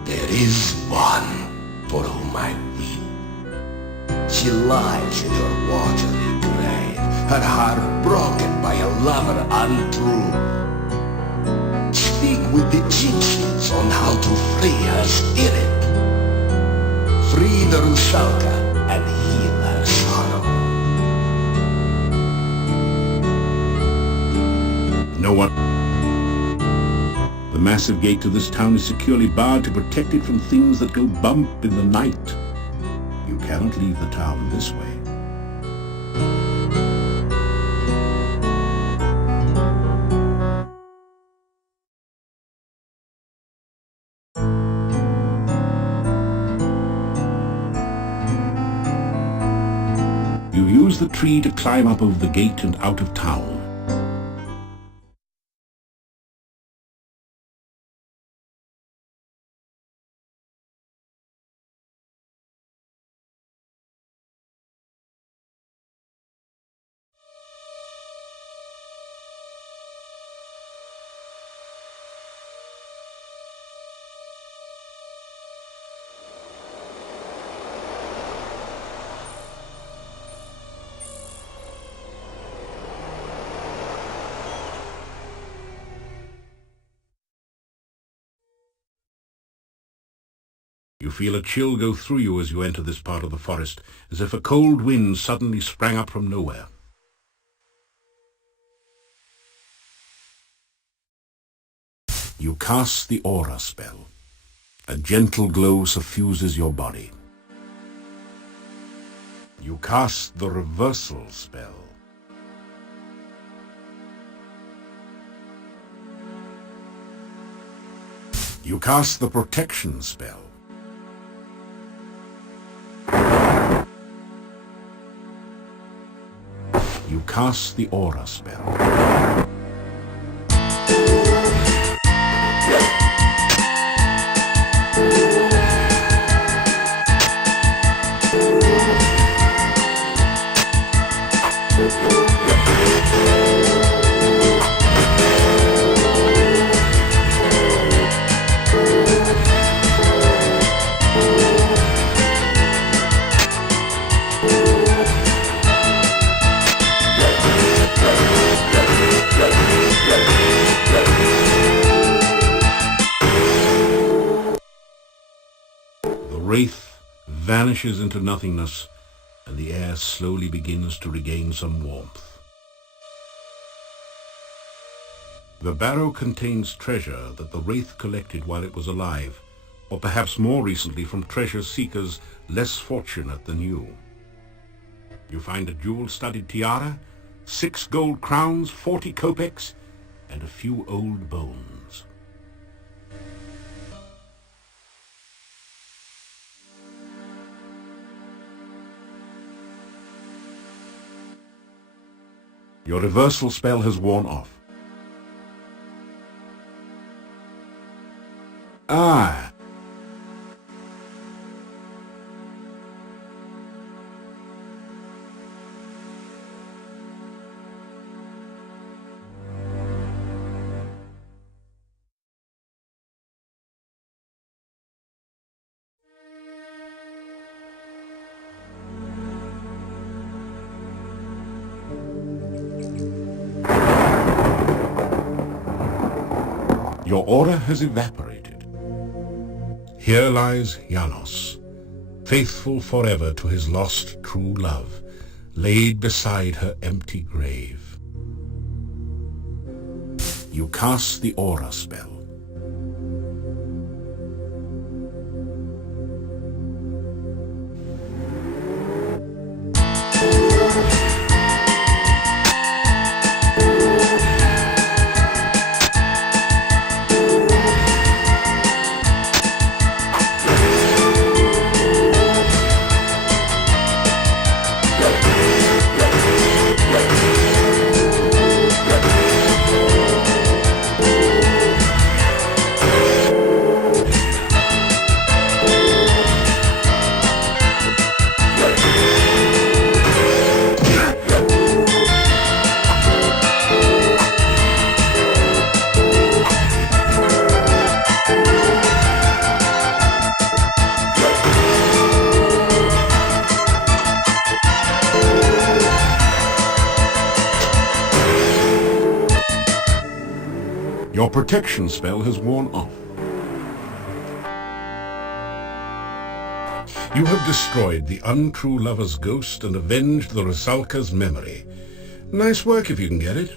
There is one for whom I weep. She lies in her watery grave, her heart broken by a lover untrue. Speak with the gypsies on how to free her spirit. Free the Rusalka and heal her sorrow. No one. The massive gate to this town is securely barred to protect it from things that go bump in the night. You cannot leave the town this way. You use the tree to climb up over the gate and out of town. You feel a chill go through you as you enter this part of the forest, as if a cold wind suddenly sprang up from nowhere. You cast the aura spell. A gentle glow suffuses your body. You cast the reversal spell. You cast the protection spell. You cast the aura spell. wraith vanishes into nothingness, and the air slowly begins to regain some warmth. The barrow contains treasure that the wraith collected while it was alive, or perhaps more recently from treasure seekers less fortunate than you. You find a jewel-studded tiara, 6 gold crowns, 40 kopecks, and a few old bones. Your reversal spell has worn off. Ah! Your aura has evaporated. Here lies Janos, faithful forever to his lost true love, laid beside her empty grave. You cast the aura spell. Your protection spell has worn off. You have destroyed the untrue lover's ghost and avenged the Rusalka's memory. Nice work if you can get it.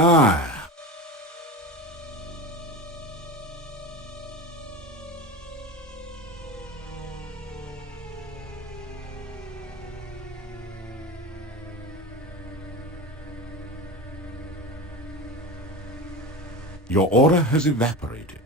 Ah. Your aura has evaporated.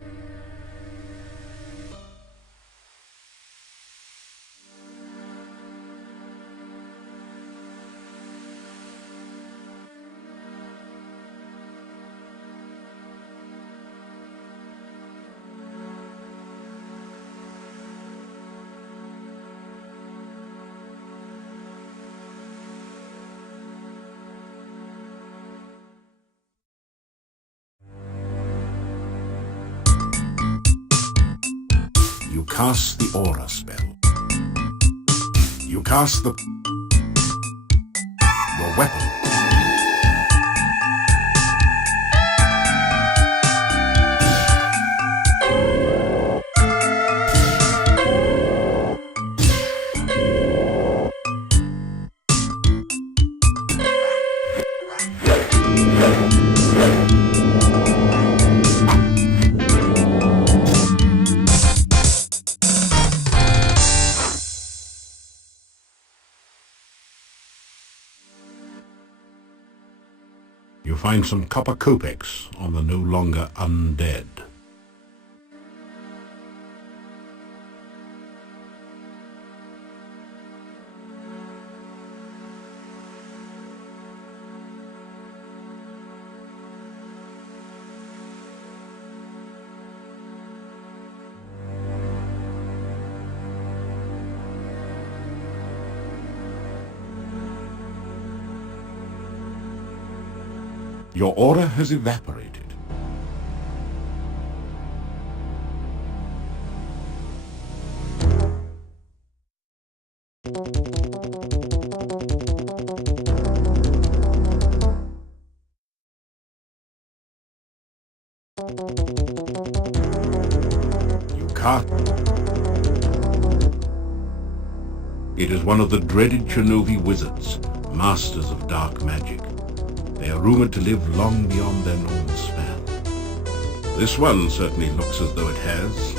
You cast the aura spell. You cast your weapon. You find some copper kopecks on the no longer undead. Your aura has evaporated. You can't. It is one of the dreaded Chernobyl wizards, masters of dark magic. They are rumored to live long beyond their normal span. This one certainly looks as though it has.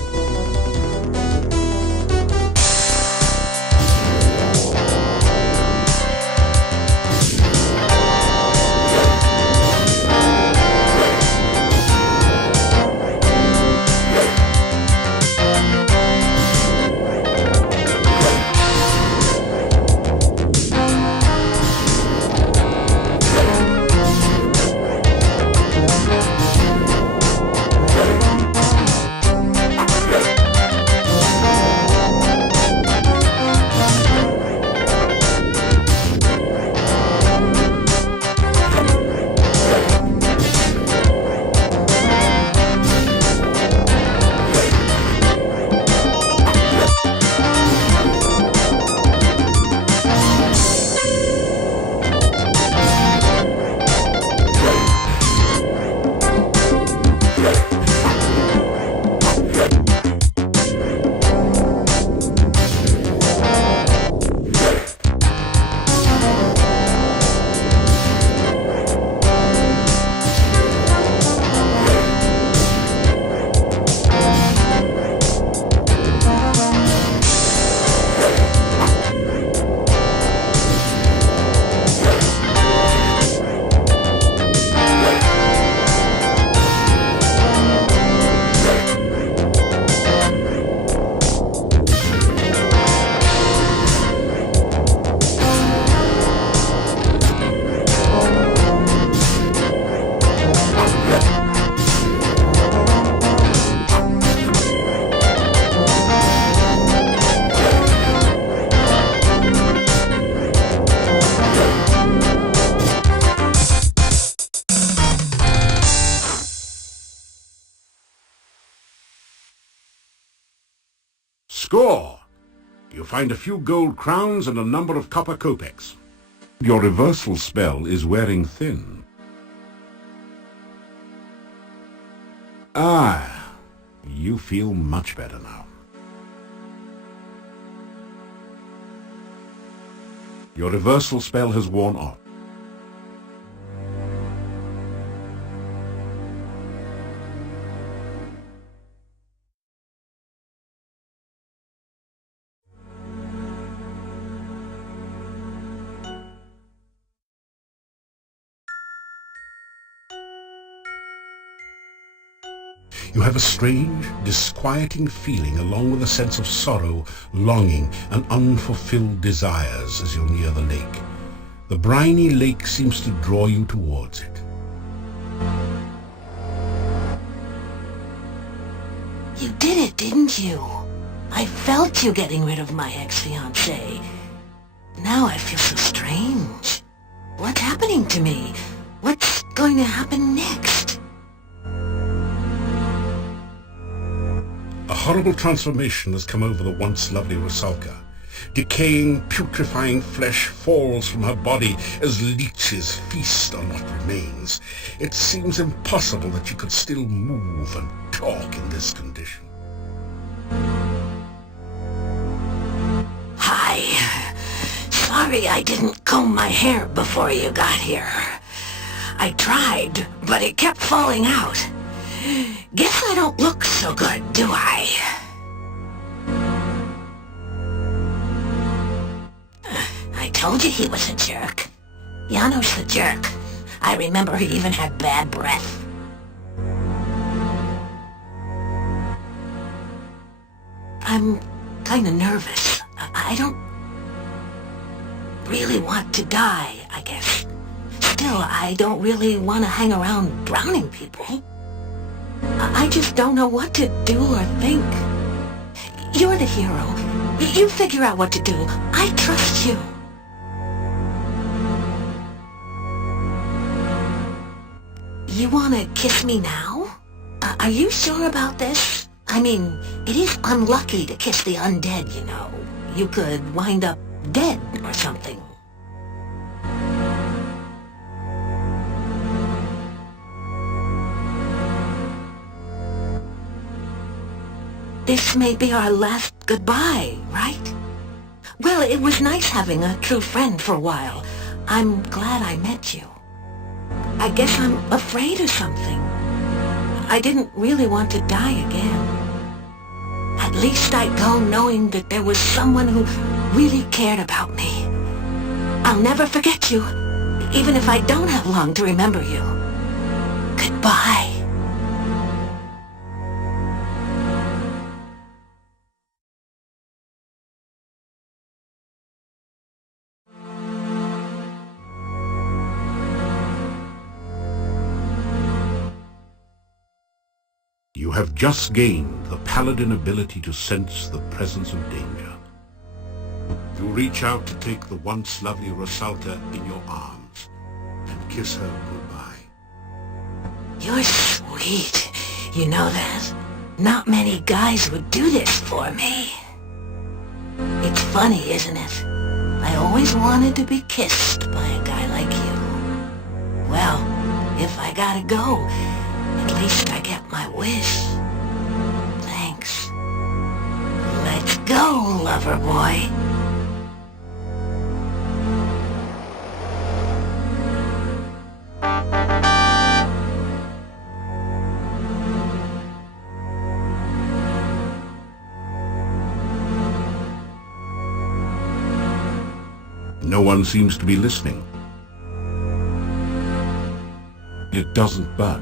Score! You find a few gold crowns and a number of copper kopecks. Your reversal spell is wearing thin. Ah, you feel much better now. Your reversal spell has worn off. You have a strange, disquieting feeling along with a sense of sorrow, longing, and unfulfilled desires as you're near the lake. The briny lake seems to draw you towards it. You did it, didn't you? I felt you getting rid of my ex-fiancé. Now I feel so strange. What's happening to me? What's going to happen next? A horrible transformation has come over the once lovely Rusalka. Decaying, putrefying flesh falls from her body as leeches feast on what remains. It seems impossible that she could still move and talk in this condition. Hi. Sorry I didn't comb my hair before you got here. I tried, but it kept falling out. Guess I don't look so good, do I? I told you he was a jerk. Janos the jerk. I remember he even had bad breath. I'm kinda nervous. I don't really want to die, I guess. Still, I don't really want to hang around drowning people. I just don't know what to do or think. You're the hero. You figure out what to do. I trust you. You want to kiss me now? Are you sure about this? I mean, it is unlucky to kiss the undead, you know. You could wind up dead or something. This may be our last goodbye, right? Well, it was nice having a true friend for a while. I'm glad I met you. I guess I'm afraid or something. I didn't really want to die again. At least I'd go knowing that there was someone who really cared about me. I'll never forget you, even if I don't have long to remember you. Goodbye. You have just gained the paladin ability to sense the presence of danger. You reach out to take the once lovely Rusalka in your arms and kiss her goodbye. You're sweet. You know that? Not many guys would do this for me. It's funny, isn't it? I always wanted to be kissed by a guy like you. Well, if I gotta go, at least I get my wish. Thanks. Let's go, lover boy. No one seems to be listening. It doesn't budge.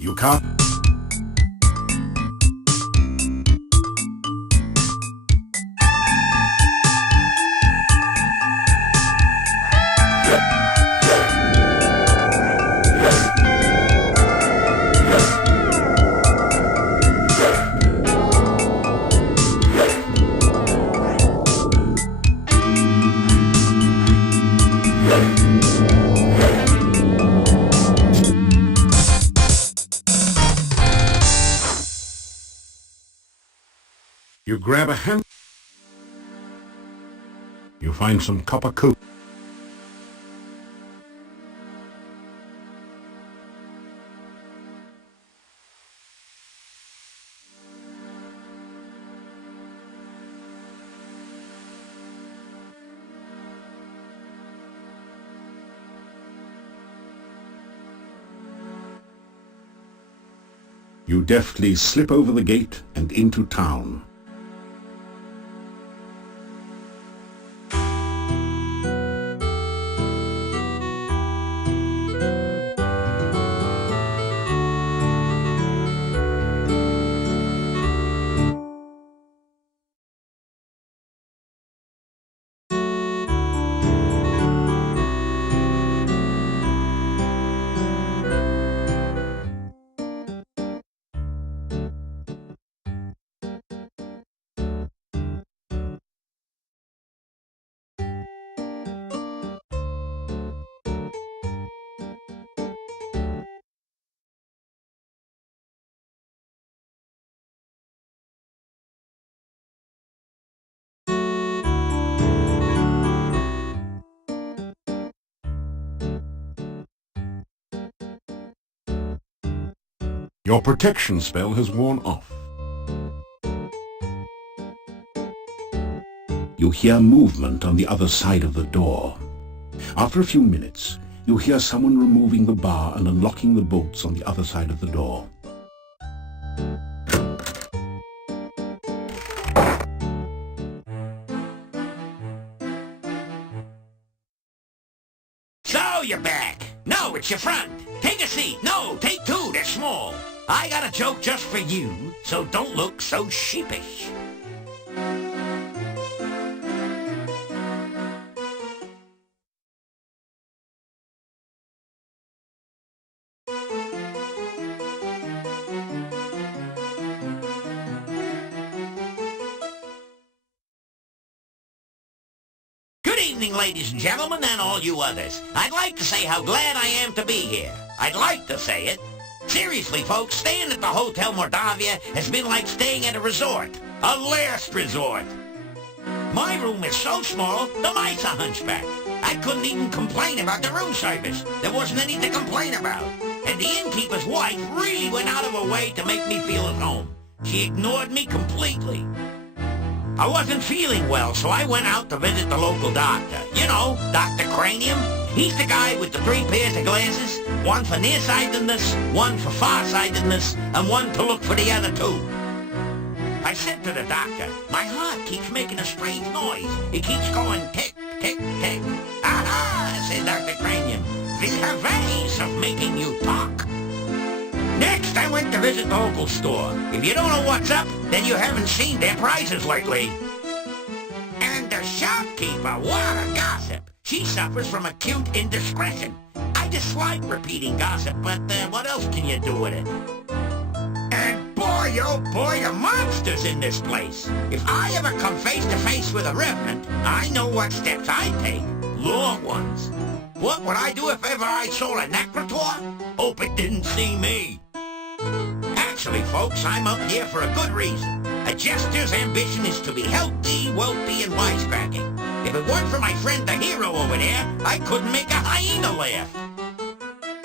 You can't. You grab a hand. You find some copper coat. You deftly slip over the gate and into town. Your protection spell has worn off. You hear movement on the other side of the door. After a few minutes, you hear someone removing the bar and unlocking the bolts on the other side of the door. So you're back. No, it's your friend. Take a seat. No, take two. They're small. I got a joke just for you, so don't look so sheepish. Good evening, ladies and gentlemen, and all you others. I'd like to say how glad I am to be here. I'd like to say it. Seriously, folks, staying at the Hotel Mordavia has been like staying at a resort. A last resort. My room is so small, the mice are hunchback. I couldn't even complain about the room service. There wasn't any to complain about. And the innkeeper's wife really went out of her way to make me feel at home. She ignored me completely. I wasn't feeling well, so I went out to visit the local doctor. You know, Dr. Cranium. He's the guy with the 3 pairs of glasses, one for nearsightedness, one for farsightedness, and one to look for the other 2. I said to the doctor, my heart keeps making a strange noise. It keeps going tick, tick, tick. Aha, said Dr. Cranium. The rhys-davies of making you talk. Next, I went to visit the local store. If you don't know what's up, then you haven't seen their prices lately. And the shopkeeper, what a gossip. She suffers from acute indiscretion. I dislike repeating gossip, but what else can you do with it? And boy, oh boy, the monsters in this place. If I ever come face to face with a revenant, I know what steps I'd take. Long ones. What would I do if ever I saw a necrotor? Hope it didn't see me. Actually, folks, I'm up here for a good reason. A jester's ambition is to be healthy, wealthy, and wisecracking. If it weren't for my friend the hero over there, I couldn't make a hyena laugh.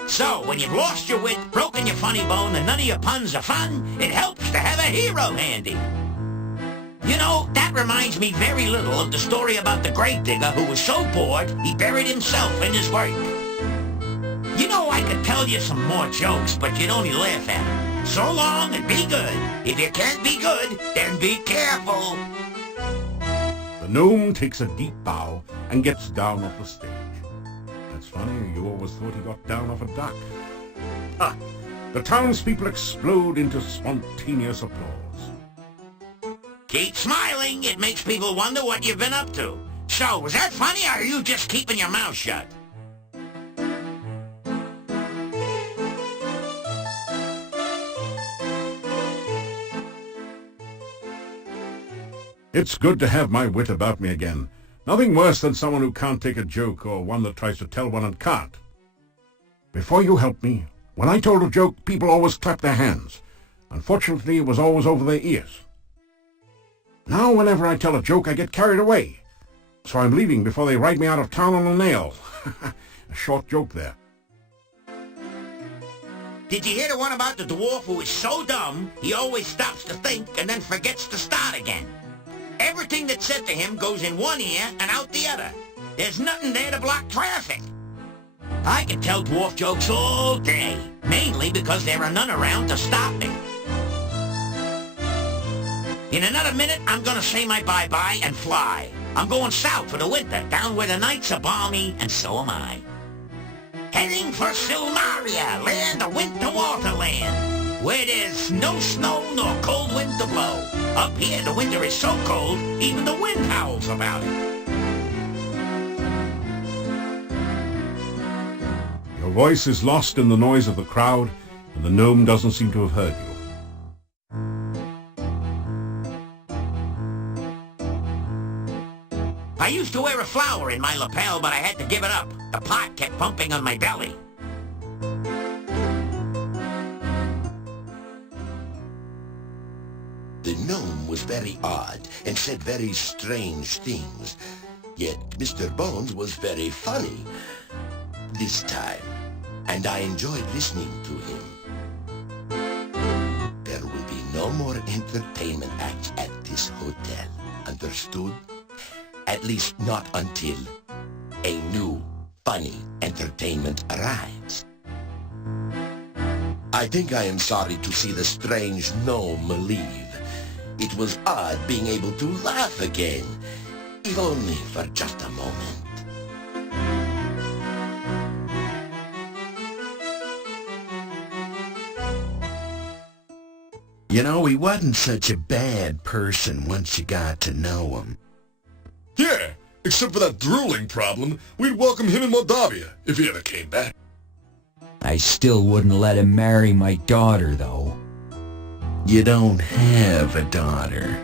So, when you've lost your wit, broken your funny bone, and none of your puns are fun, it helps to have a hero handy. You know, that reminds me very little of the story about the grave digger who was so bored he buried himself in his work. You know, I could tell you some more jokes, but you'd only laugh at them. So long and be good. If you can't be good, then be careful. The gnome takes a deep bow and gets down off the stage. That's funny, you always thought he got down off a duck. Ah, the townspeople explode into spontaneous applause. Keep smiling. It makes people wonder what you've been up to. So, was that funny, or are you just keeping your mouth shut? It's good to have my wit about me again. Nothing worse than someone who can't take a joke or one that tries to tell one and can't. Before you helped me, when I told a joke, people always clapped their hands. Unfortunately, it was always over their ears. Now, whenever I tell a joke, I get carried away. So I'm leaving before they ride me out of town on a nail. A short joke there. Did you hear the one about the dwarf who is so dumb, he always stops to think and then forgets to start again? Everything that's said to him goes in one ear and out the other. There's nothing there to block traffic. I can tell dwarf jokes all day, mainly because there are none around to stop me. In another minute, I'm gonna say my bye-bye and fly. I'm going south for the winter, down where the nights are balmy, and so am I. Heading for Silmaria, land of winter waterland, where there's no snow nor cold wind to blow. Up here, the winter is so cold, even the wind howls about it. Your voice is lost in the noise of the crowd, and the gnome doesn't seem to have heard you. I used to wear a flower in my lapel, but I had to give it up. The pot kept pumping on my belly. The gnome was very odd and said very strange things. Yet Mr. Bones was very funny this time, and I enjoyed listening to him. entertainment acts at this hotel. Understood? At least not until a new, funny entertainment arrives. I think I am sorry to see the strange gnome leave. It was odd being able to laugh again, if only for just a moment. You know, he wasn't such a bad person once you got to know him. Yeah, except for that drooling problem, we'd welcome him in Moldavia if he ever came back. I still wouldn't let him marry my daughter, though. You don't have a daughter.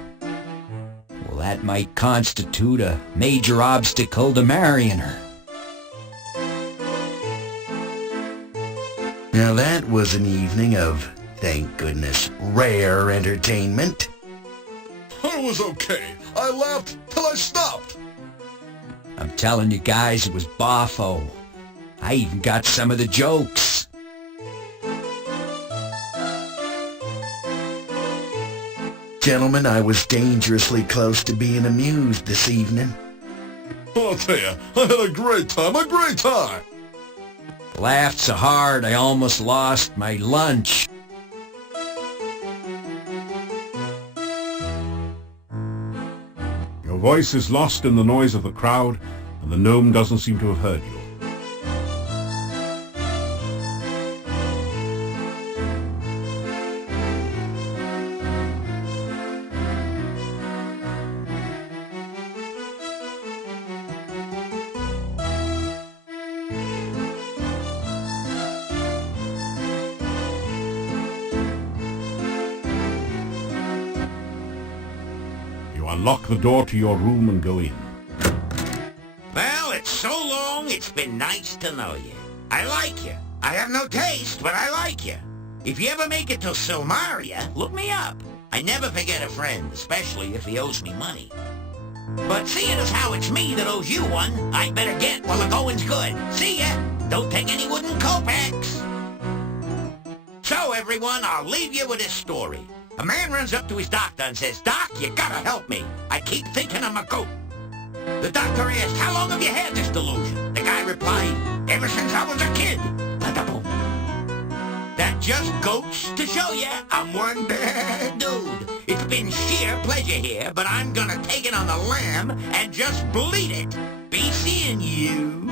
Well, that might constitute a major obstacle to marrying her. Now that was an evening of, thank goodness, rare entertainment. I was okay. I laughed till I stopped. I'm telling you guys, it was boffo. I even got some of the jokes. Gentlemen, I was dangerously close to being amused this evening. I'll tell you, I had a great time, a great time. Laughed so hard I almost lost my lunch. Your voice is lost in the noise of the crowd, and the gnome doesn't seem to have heard you. Unlock the door to your room and go in. Well, it's so long, it's been nice to know you. I like you. I have no taste, but I like you. If you ever make it to Silmaria, look me up. I never forget a friend, especially if he owes me money. But seeing as how it's me that owes you one, I better get while the going's good. See ya! Don't take any wooden kopecks! So, everyone, I'll leave you with this story. A man runs up to his doctor and says, "Doc, you gotta help me. I keep thinking I'm a goat." The doctor asked, "How long have you had this delusion?" The guy replied, "Ever since I was a kid." Ba-da-boom. That just goes to show you I'm one bad dude. It's been sheer pleasure here, but I'm gonna take it on the lam and just bleed it. Be seeing you.